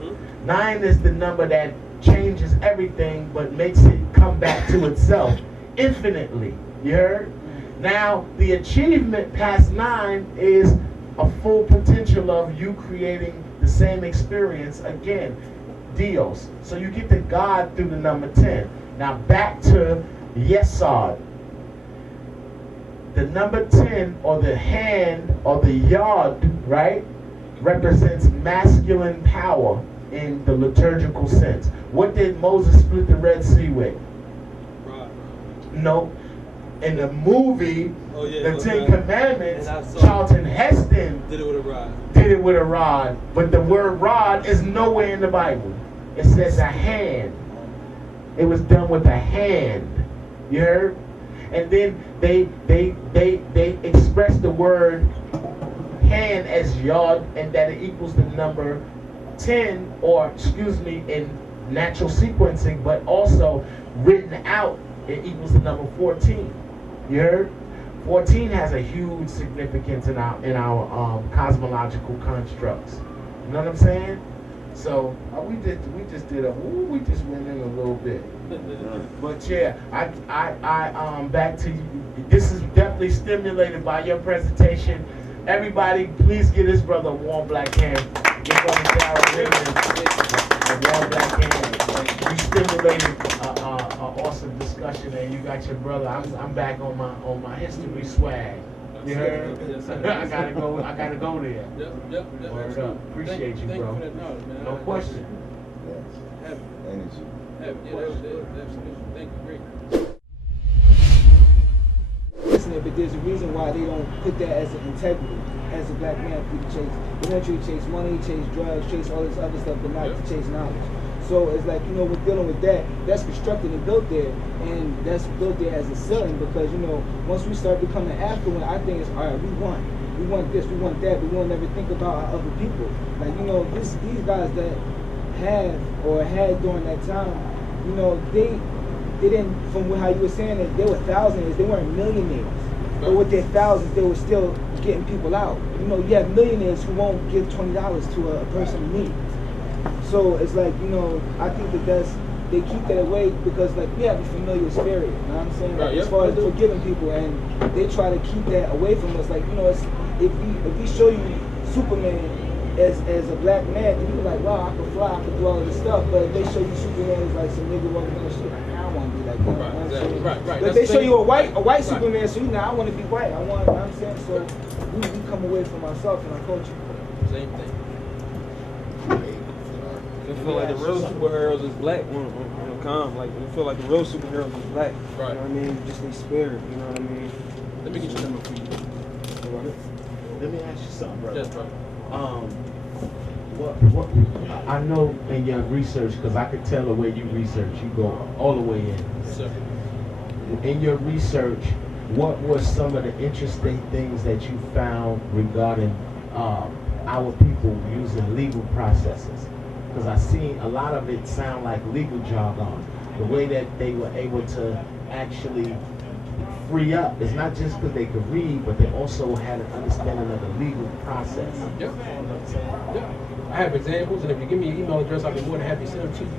9 is the number that changes everything but makes it come back to itself infinitely. You heard? Now, the achievement past 9 is a full potential of you creating the same experience again. Deals. So you get to God through the number 10. Now back to Yesod. The number 10, or the hand, or the yod, right, represents masculine power in the liturgical sense. What did Moses split the Red Sea with? Rod. No. In the movie, the 10 Commandments, And Charlton Heston did it with a rod. did it with a rod, but the word rod is nowhere in the Bible. It says a hand. It was done with a hand. You heard? And then they express the word hand as yod, and that it equals the number 10, or excuse me, in natural sequencing, but also written out, it equals the number 14. You heard? 14 has a huge significance in our cosmological constructs. You know what I'm saying? So we just went in a little bit. But yeah, I back to you. This is definitely stimulated by your presentation. Everybody, please give this brother a warm black hand. Give brother Daryl a warm black hand. You stimulated an awesome discussion, and you got your brother. I'm back on my history swag. You heard? I gotta go there. Yep. Word up. Appreciate you, bro. Thank you for that knowledge, man. No question. Yes. Have it. Energy. Have it. Yeah, that was it. Absolutely. Thank you. Great. Listening, but there's a reason why they don't put that as an integrity, as a black man for you to chase. Eventually chase money, chase drugs, chase all this other stuff, but not to chase knowledge. So it's like, you know, we're dealing with that. That's constructed and built there, and that's built there as a ceiling because, you know, once we start becoming affluent, I think it's, all right, we want this, we want that, but we don't ever think about our other people. Like, you know, these guys that have or had during that time, you know, they didn't, from how you were saying it, they were thousands, they weren't millionaires. But with their thousands, they were still getting people out. You know, you have millionaires who won't give $20 to a person in need. So it's like, you know, I think they keep that away because, like, we have a familiar spirit, you know what I'm saying? Like, as far as forgiving people, and they try to keep that away from us. Like, you know, it's, if we show you Superman as a black man, then you're like, wow, I can fly, I can do all of this stuff. But if they show you Superman as like some nigga walking down the street, like, I don't want to be like that. Right, You know what I'm exactly. saying? Right. But if they show you a white Right. Superman, so you know, I want to be white. I want, you know what I'm saying? So we come away from ourselves and our culture. Same thing. I feel like the real superheroes is black when it comes. Like, I feel like the real superheroes is black. Right. You know what I mean? Just their spirit, you know what I mean? Let me get your number for you. Let me ask you something, brother. Yes, brother. What I know in your research, because I could tell the way you research, you go all the way in. Yes, sir. In your research, what were some of the interesting things that you found regarding our people using legal processes? Because I see a lot of it sound like legal jargon. The way that they were able to actually free up is not just because they could read, but they also had an understanding of the legal process. Yeah. Yeah. I have examples, and if you give me your email address, I'll be more than happy to send them to you.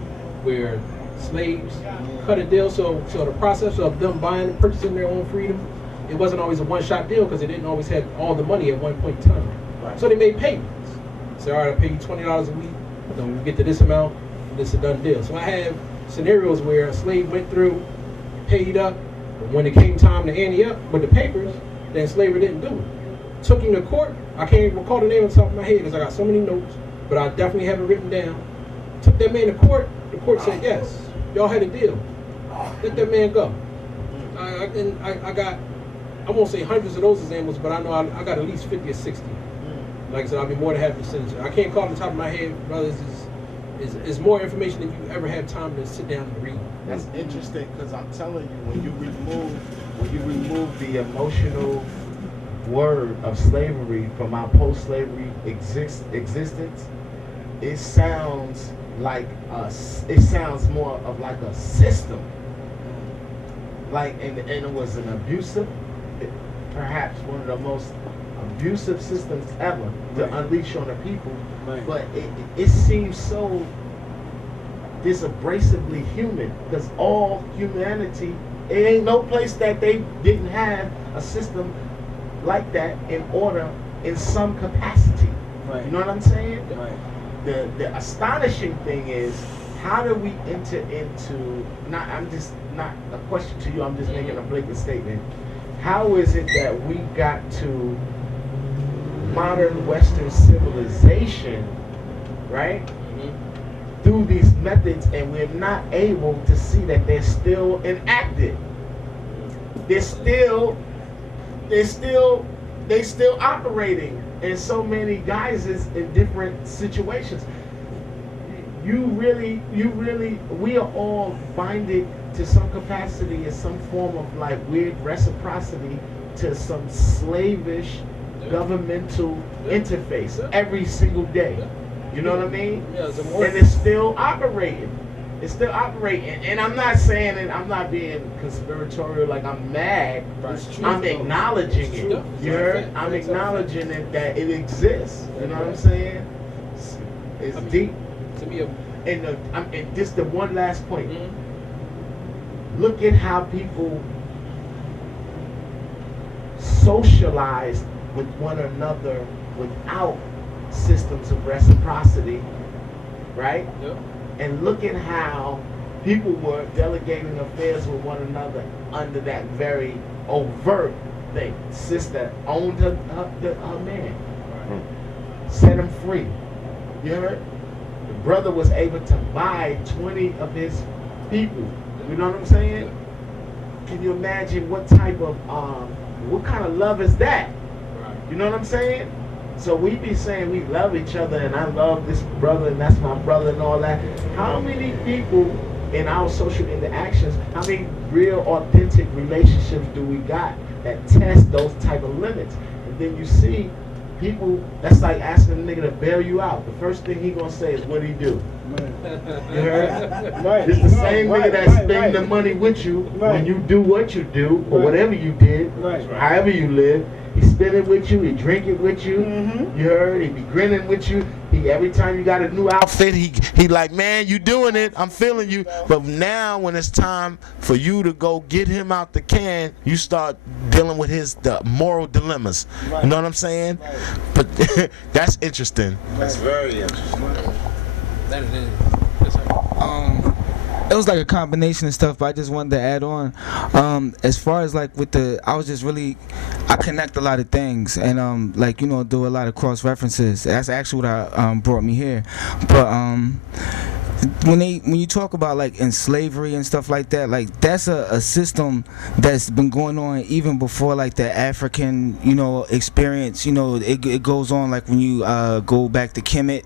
Where slaves cut a deal, so the process of them buying and purchasing their own freedom, it wasn't always a one-shot deal because they didn't always have all the money at one point in time. Right. So they made payments. Say, all right, I'll pay you $20 a week. Then when we get to this amount, this is a done deal. So I have scenarios where a slave went through, paid up, but when it came time to ante up with the papers, the enslaver didn't do it. Took him to court. I can't even recall the name on the top of my head because I got so many notes, but I definitely have it written down. Took that man to court. The court said, yes, y'all had a deal. Let that man go. I got, I won't say hundreds of those examples, but I know I got at least 50 or 60. Like I said, I'll be more than happy to send it to you. I can't call it on the top of my head, brothers. It's more information than you ever have time to sit down and read. That's interesting because I'm telling you, when you remove the emotional word of slavery from our post-slavery existence, it sounds like it sounds more of like a system. Like and it was an abusive, perhaps one of the most abusive systems ever to unleash on the people. Right. But it seems so disabrasively human because all humanity, it ain't no place that they didn't have a system like that in order in some capacity. Right. You know what I'm saying? Right. The astonishing thing is, how do we enter into, I'm just not a question to you, I'm just making a blanket statement. How is it that we got to modern Western civilization, right, through these methods, and we're not able to see that they're still enacted? They're still operating in so many guises in different situations. We are all binded to some capacity in some form of like weird reciprocity to some slavish governmental interface every single day. You know what I mean? Yeah, and it's still operating. It's still operating. And I'm not saying it, I'm not being conspiratorial like I'm mad. I'm acknowledging it. You heard? I'm acknowledging it, that it exists. You know what I'm saying? It's deep. To me, And just the one last point. Look at how people socialize with one another without systems of reciprocity, right? Yep. And look at how people were delegating affairs with one another under that very overt thing. Sister owned her man, set him free. You heard? The brother was able to buy 20 of his people. You know what I'm saying? Can you imagine what type of, what kind of love is that? You know what I'm saying? So we be saying we love each other and I love this brother and that's my brother and all that. How many people in our social interactions, how many real authentic relationships do we got that test those type of limits? And then you see people, that's like asking a nigga to bail you out. The first thing he gonna say is, what'd he do? You heard? Right. It's the same Right, nigga that right, spend right. the money with you Right. when you do what you do or Right. whatever you did, Right. however you live. He spend it with you, he drink it with you. Mhm. You heard? He be grinning with you. He every time you got a new outfit, he like, man, you doing it. I'm feeling you. But now when it's time for you to go get him out the can, you start dealing with the moral dilemmas. Right. You know what I'm saying? Right. But that's interesting. That's very interesting. That it is. Yes, sir. It was like a combination of stuff, but I just wanted to add on. As far as like with I was just really, I connect a lot of things and like do a lot of cross references. That's actually what brought me here. But when you talk about like in slavery and stuff like that, like that's a system that's been going on even before like the African experience. It goes on like when you go back to Kemet,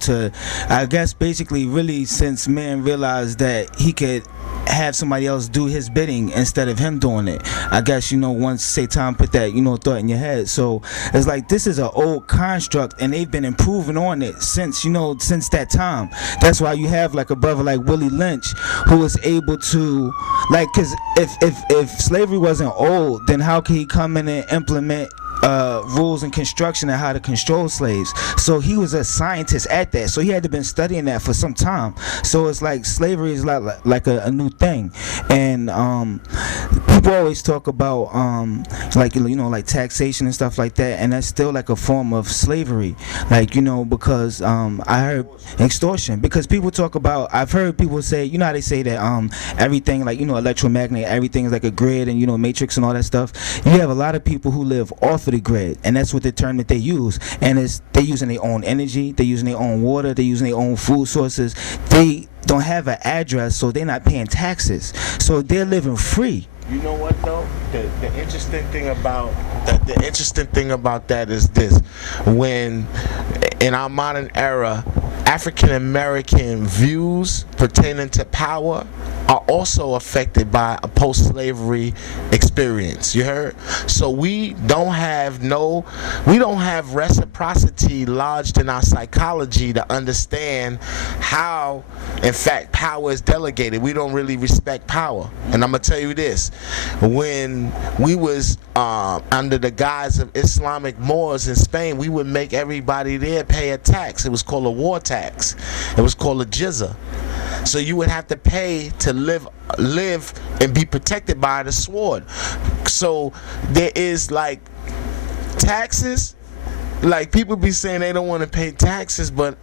to I guess basically really since man realized that he could have somebody else do his bidding instead of him doing it. I guess once Satan put that thought in your head. So it's like this is an old construct and they've been improving on it since that time. That's why you have like a brother like Willie Lynch who was able to because if slavery wasn't old, then how can he come in and implement rules and construction and how to control slaves? So he was a scientist at that, so he had to been studying that for some time. So it's like slavery is like a new thing. And people always talk about like taxation and stuff like that, and that's still like a form of slavery, because I heard extortion, because people talk about, I've heard people say, how they say that everything like electromagnetic, everything is like a grid and matrix and all that stuff. You have a lot of people who live off of the grid, and that's what the term that they use, and they're using their own energy, they're using their own water, they're using their own food sources. They don't have an address, so they're not paying taxes, so they're living free. You know what though? The interesting thing about that is this: when in our modern era, African American views pertaining to power are also affected by a post-slavery experience. You heard? So we don't have reciprocity lodged in our psychology to understand how, in fact, power is delegated. We don't really respect power. And I'm gonna tell you this: when we was under the guise of Islamic Moors in Spain, we would make everybody there pay a tax. It was called a war tax. It was called a jizya. So you would have to pay to live and be protected by the sword. So there is like taxes. Like people be saying they don't want to pay taxes, but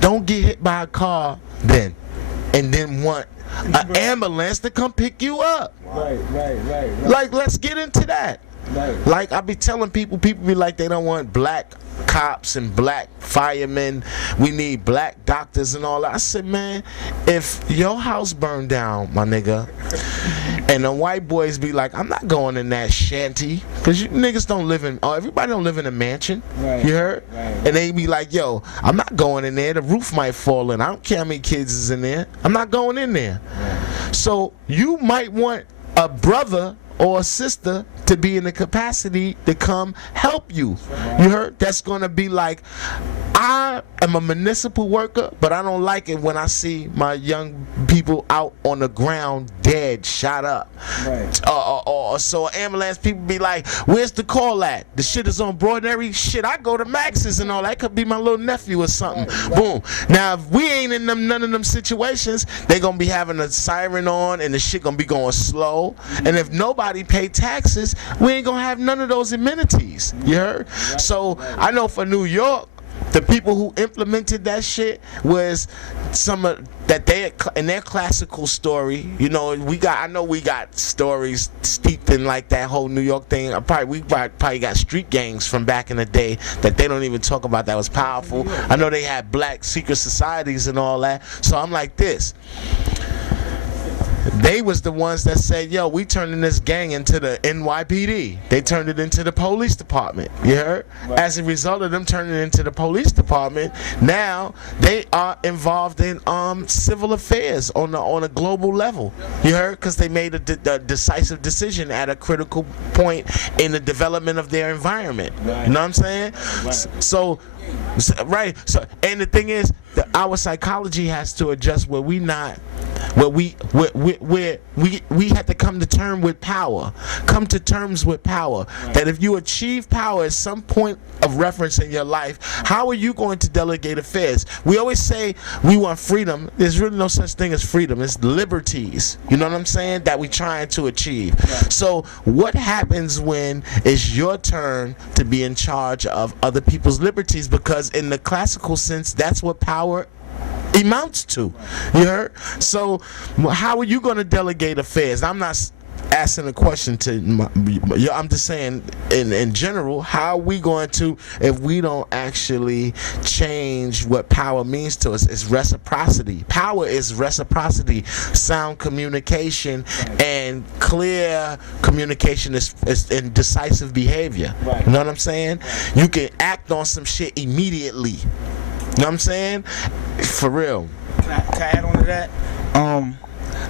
don't get hit by a car then, and then want an ambulance to come pick you up. Right. Like let's get into that. Right. Like I be telling people be like they don't want black cops and black firemen, we need black doctors and all that. I said, man, if your house burned down, my nigga, and the white boys be like, I'm not going in that shanty, because you niggas don't live in, everybody don't live in a mansion. Right. You heard? Right. And they be like, yo, I'm not going in there, the roof might fall in, I don't care how many kids is in there, I'm not going in there. Right. So you might want a brother or a sister to be in the capacity to come help you. You heard? That's gonna be like, I am a municipal worker, but I don't like it when I see my young people out on the ground dead, shot up. Right. So ambulance people be like, where's the call at? The shit is on Broadway. Shit, I go to Max's and all that. Could be my little nephew or something. Right. Boom. Now if we ain't in none of them situations, they gonna be having a siren on and the shit gonna be going slow. And if nobody pay taxes, we ain't gonna have none of those amenities. You heard? Right. So I know for New York, the people who implemented that shit was some of that they in their classical story. You know, I know we got stories steeped in like that whole New York thing. We probably got street gangs from back in the day that they don't even talk about that was powerful. I know they had black secret societies and all that. So I'm like this. They was the ones that said, yo, we turning this gang into the NYPD. They turned it into the police department. You heard? As a result of them turning it into the police department, now they are involved in civil affairs on a global level. You heard? Because they made a decisive decision at a critical point in the development of their environment. You know what I'm saying? So, and the thing is, our psychology has to adjust where we have to come to terms with power. That if you achieve power at some point of reference in your life, how are you going to delegate affairs? We always say we want freedom. There's really no such thing as freedom. It's liberties. You know what I'm saying? That we're trying to achieve. So what happens when it's your turn to be in charge of other people's liberties? Because in the classical sense, that's what power amounts to. You heard? So how are you going to delegate affairs? I'm not asking a question I'm just saying in general, how are we going to, if we don't actually change what power means to us? It's reciprocity. Power is reciprocity, sound communication, and clear communication is in decisive behavior. You know what I'm saying? You can act on some shit immediately. You know what I'm saying? For real. Can I add on to that?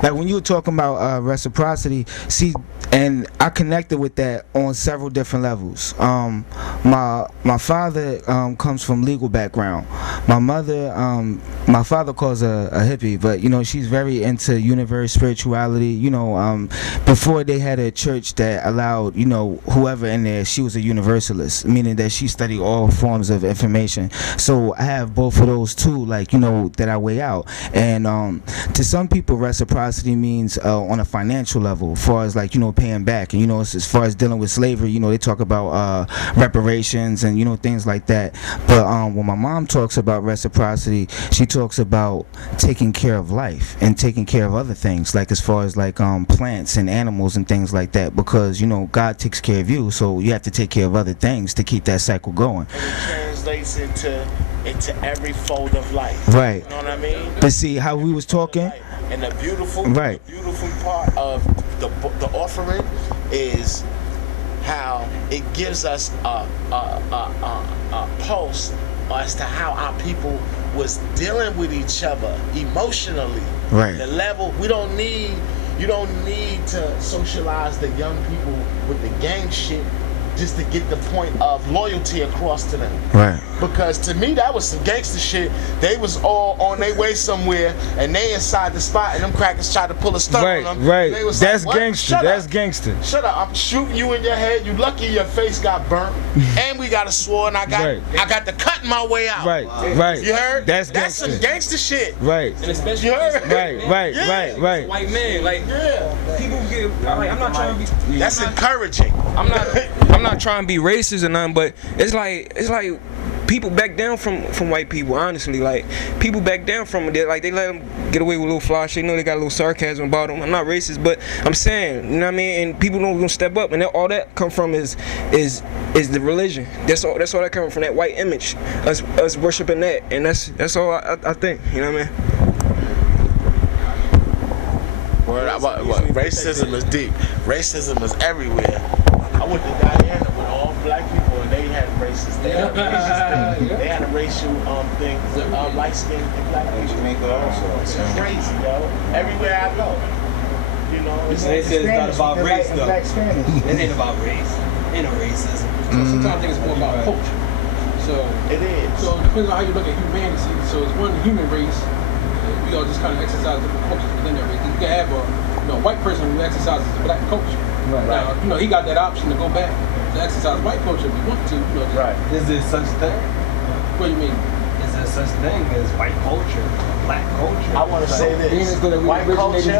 Like when you were talking about reciprocity, see, and I connected with that on several different levels. My father comes from legal background. My mother, my father calls her a hippie, but you know she's very into universe spirituality. You know, before they had a church that allowed whoever in there, she was a universalist, meaning that she studied all forms of information. So I have both of those too, like that I weigh out. And to some people, reciprocity means on a financial level, as far as like paying back, and as far as dealing with slavery, they talk about reparations and things like that. But when my mom talks about reciprocity, she talks about taking care of life and taking care of other things, like as far as like plants and animals and things like that, because God takes care of you, so you have to take care of other things to keep that cycle going. And it translates into every fold of life. Right. You know what I mean? But see how we was talking. And the beautiful part of the offering is how it gives us a pulse as to how our people was dealing with each other emotionally. Right. The level you don't need to socialize the young people with the gang shit just to get the point of loyalty across to them. Right. Because to me, that was some gangster shit. They was all on their way somewhere, and they inside the spot, and them crackers tried to pull a stunt on them. Right, They was that's like, what? gangster. Shut That's up. gangster. Shut up! I'm shooting you in your head. You lucky your face got burnt, and we got a sword. And I got the cut in my way out. Right, right. You heard? That's some gangster. gangster shit. Right. And especially You heard? Right. white man, like people get. Like, I'm not trying to be. That's encouraging. I'm not trying to be racist or nothing, but it's like people back down from white people. Honestly, like people back down from it. Like they let them get away with a little fly shit. They got a little sarcasm about them. I'm not racist, but I'm saying, you know what I mean. And people don't gonna step up, and all that come from is the religion. That's all that coming from, that white image. Us worshiping that, and that's all I think. You know what I mean. Racism is deep. Racism is everywhere. I went to Guyana with all black people, and they had racist. They had a racist thing. They had a racial thing. Light skinned and black people. Jamaica also. It's crazy, yo. Everywhere I go, They say it's not about race, though. It ain't about race. Ain't no racism. Sometimes I think it's more about culture. So it is. So it depends on how you look at humanity. So it's one human race. We all just kind of exercise different cultures within that race. You can have a white person who exercises black culture. Right. Now, he got that option to go back to exercise white culture if he wants to. Right. Is there such thing? What do you mean? Is there such thing as white culture, black culture? I want to say this. White culture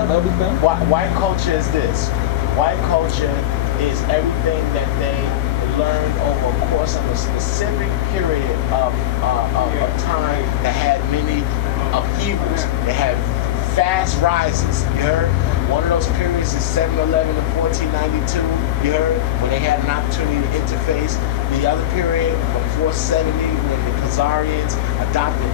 is this. White culture is everything that they learned over a course of a specific period of time that had many upheavals. They had fast rises. You heard? One of those periods is 7/11 to 1492. You heard? When they had an opportunity to interface. The other period from 470, when the Khazarians adopted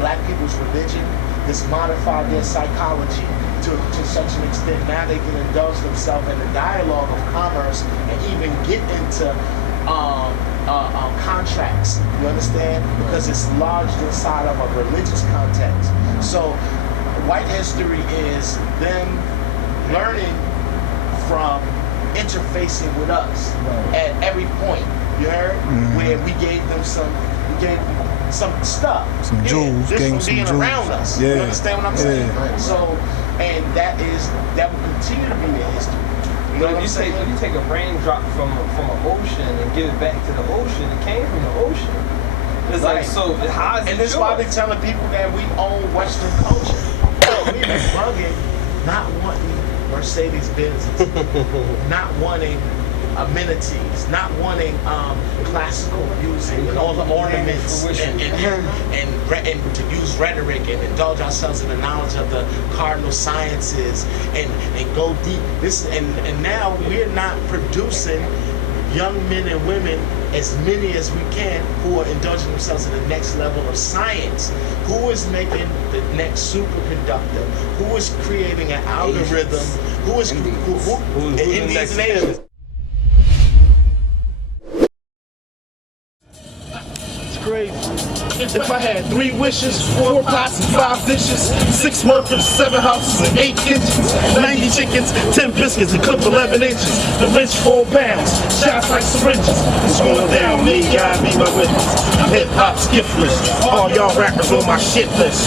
black people's religion, this modified their psychology to such an extent, now they can indulge themselves in the dialogue of commerce and even get into contracts. You understand? Because it's lodged inside of a religious context. So white history is them learning from interfacing with us at every point. You heard? Where we gave them some stuff. Some jewels, just from being some around us. Yeah. You understand what I'm saying? So, and that will continue to be the history. You know what I'm saying? If you take a raindrop from an ocean and give it back to the ocean, it came from the ocean. It's like, so how is it? And this is why they're telling people that we own Western culture. We've been bugging, not wanting Mercedes Benzes, not wanting amenities, not wanting classical music and all the ornaments and to use rhetoric and indulge ourselves in the knowledge of the cardinal sciences and go deep. And now we're not producing young men and women, as many as we can, who are indulging themselves in the next level of science. Who is making the next superconductor? Who is creating an algorithm? Who is Indians and Asians? Crazy. If I had 3 wishes, 4 pots and 5 dishes, 6 workers, 7 houses and 8 kitchens, 90 chickens, 10 biscuits, a clip 11 inches, the wrench 4 pounds, shots like syringes. It's going down, me, God be my witness. I'm hip-hop's gift list. All y'all rappers on my shit list.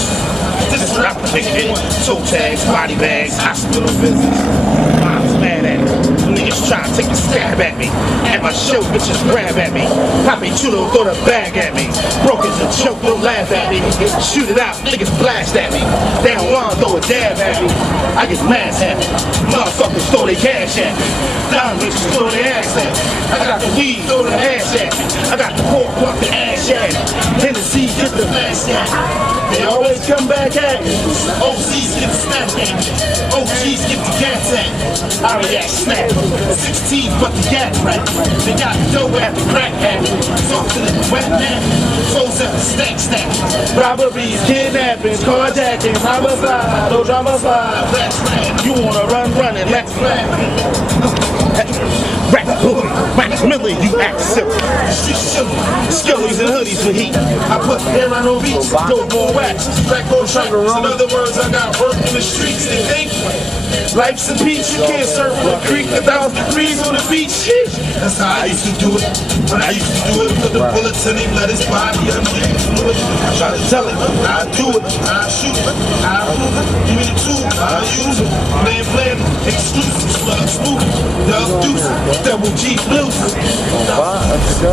This is not predicted. Toe tags, body bags, hospital visits. Mom's mad at me. Niggas try to take a stab at me. At my show, bitches grab at me. Poppy Chulo throw the bag at me. Brokers and choke, don't laugh at me. Shoot it out, niggas blast at me. Down one, throw a dab at me. I get mad at me. Motherfuckers throw their cash at me. Down bitches throw their ass at me. I got the weed, throw the ass at me. I got the pork, fuck the ass at me. Tennessee, get the mask at me. They always come back at me. OCs get the snap at me. OGs get the gas at me. I react snap. 16 but the gas right. They got dough at the crack at me. Talk to the wet man. Souls at the stack. Robberies, kidnappings, carjacking, homicide, no drama five. Let's rap. You wanna run it, let's rap. Rack booty, wax Millie, you act silly. Skillies and hoodies for heat. I put hair on no beats, dope on wax. Back on track. In other words, I got work in the streets. They think life's a beach, you can't surf in the creek 1,000 degrees on the beach. That's how I used to do it. When I used to do it, put the bullets in him, let his body unleash fluid. I try to tell it, I do it, I shoot it, I move it. Give me the tool, I use it. Plan, exclusive, slug, smooth, dove deuce, double G blues. Let's go.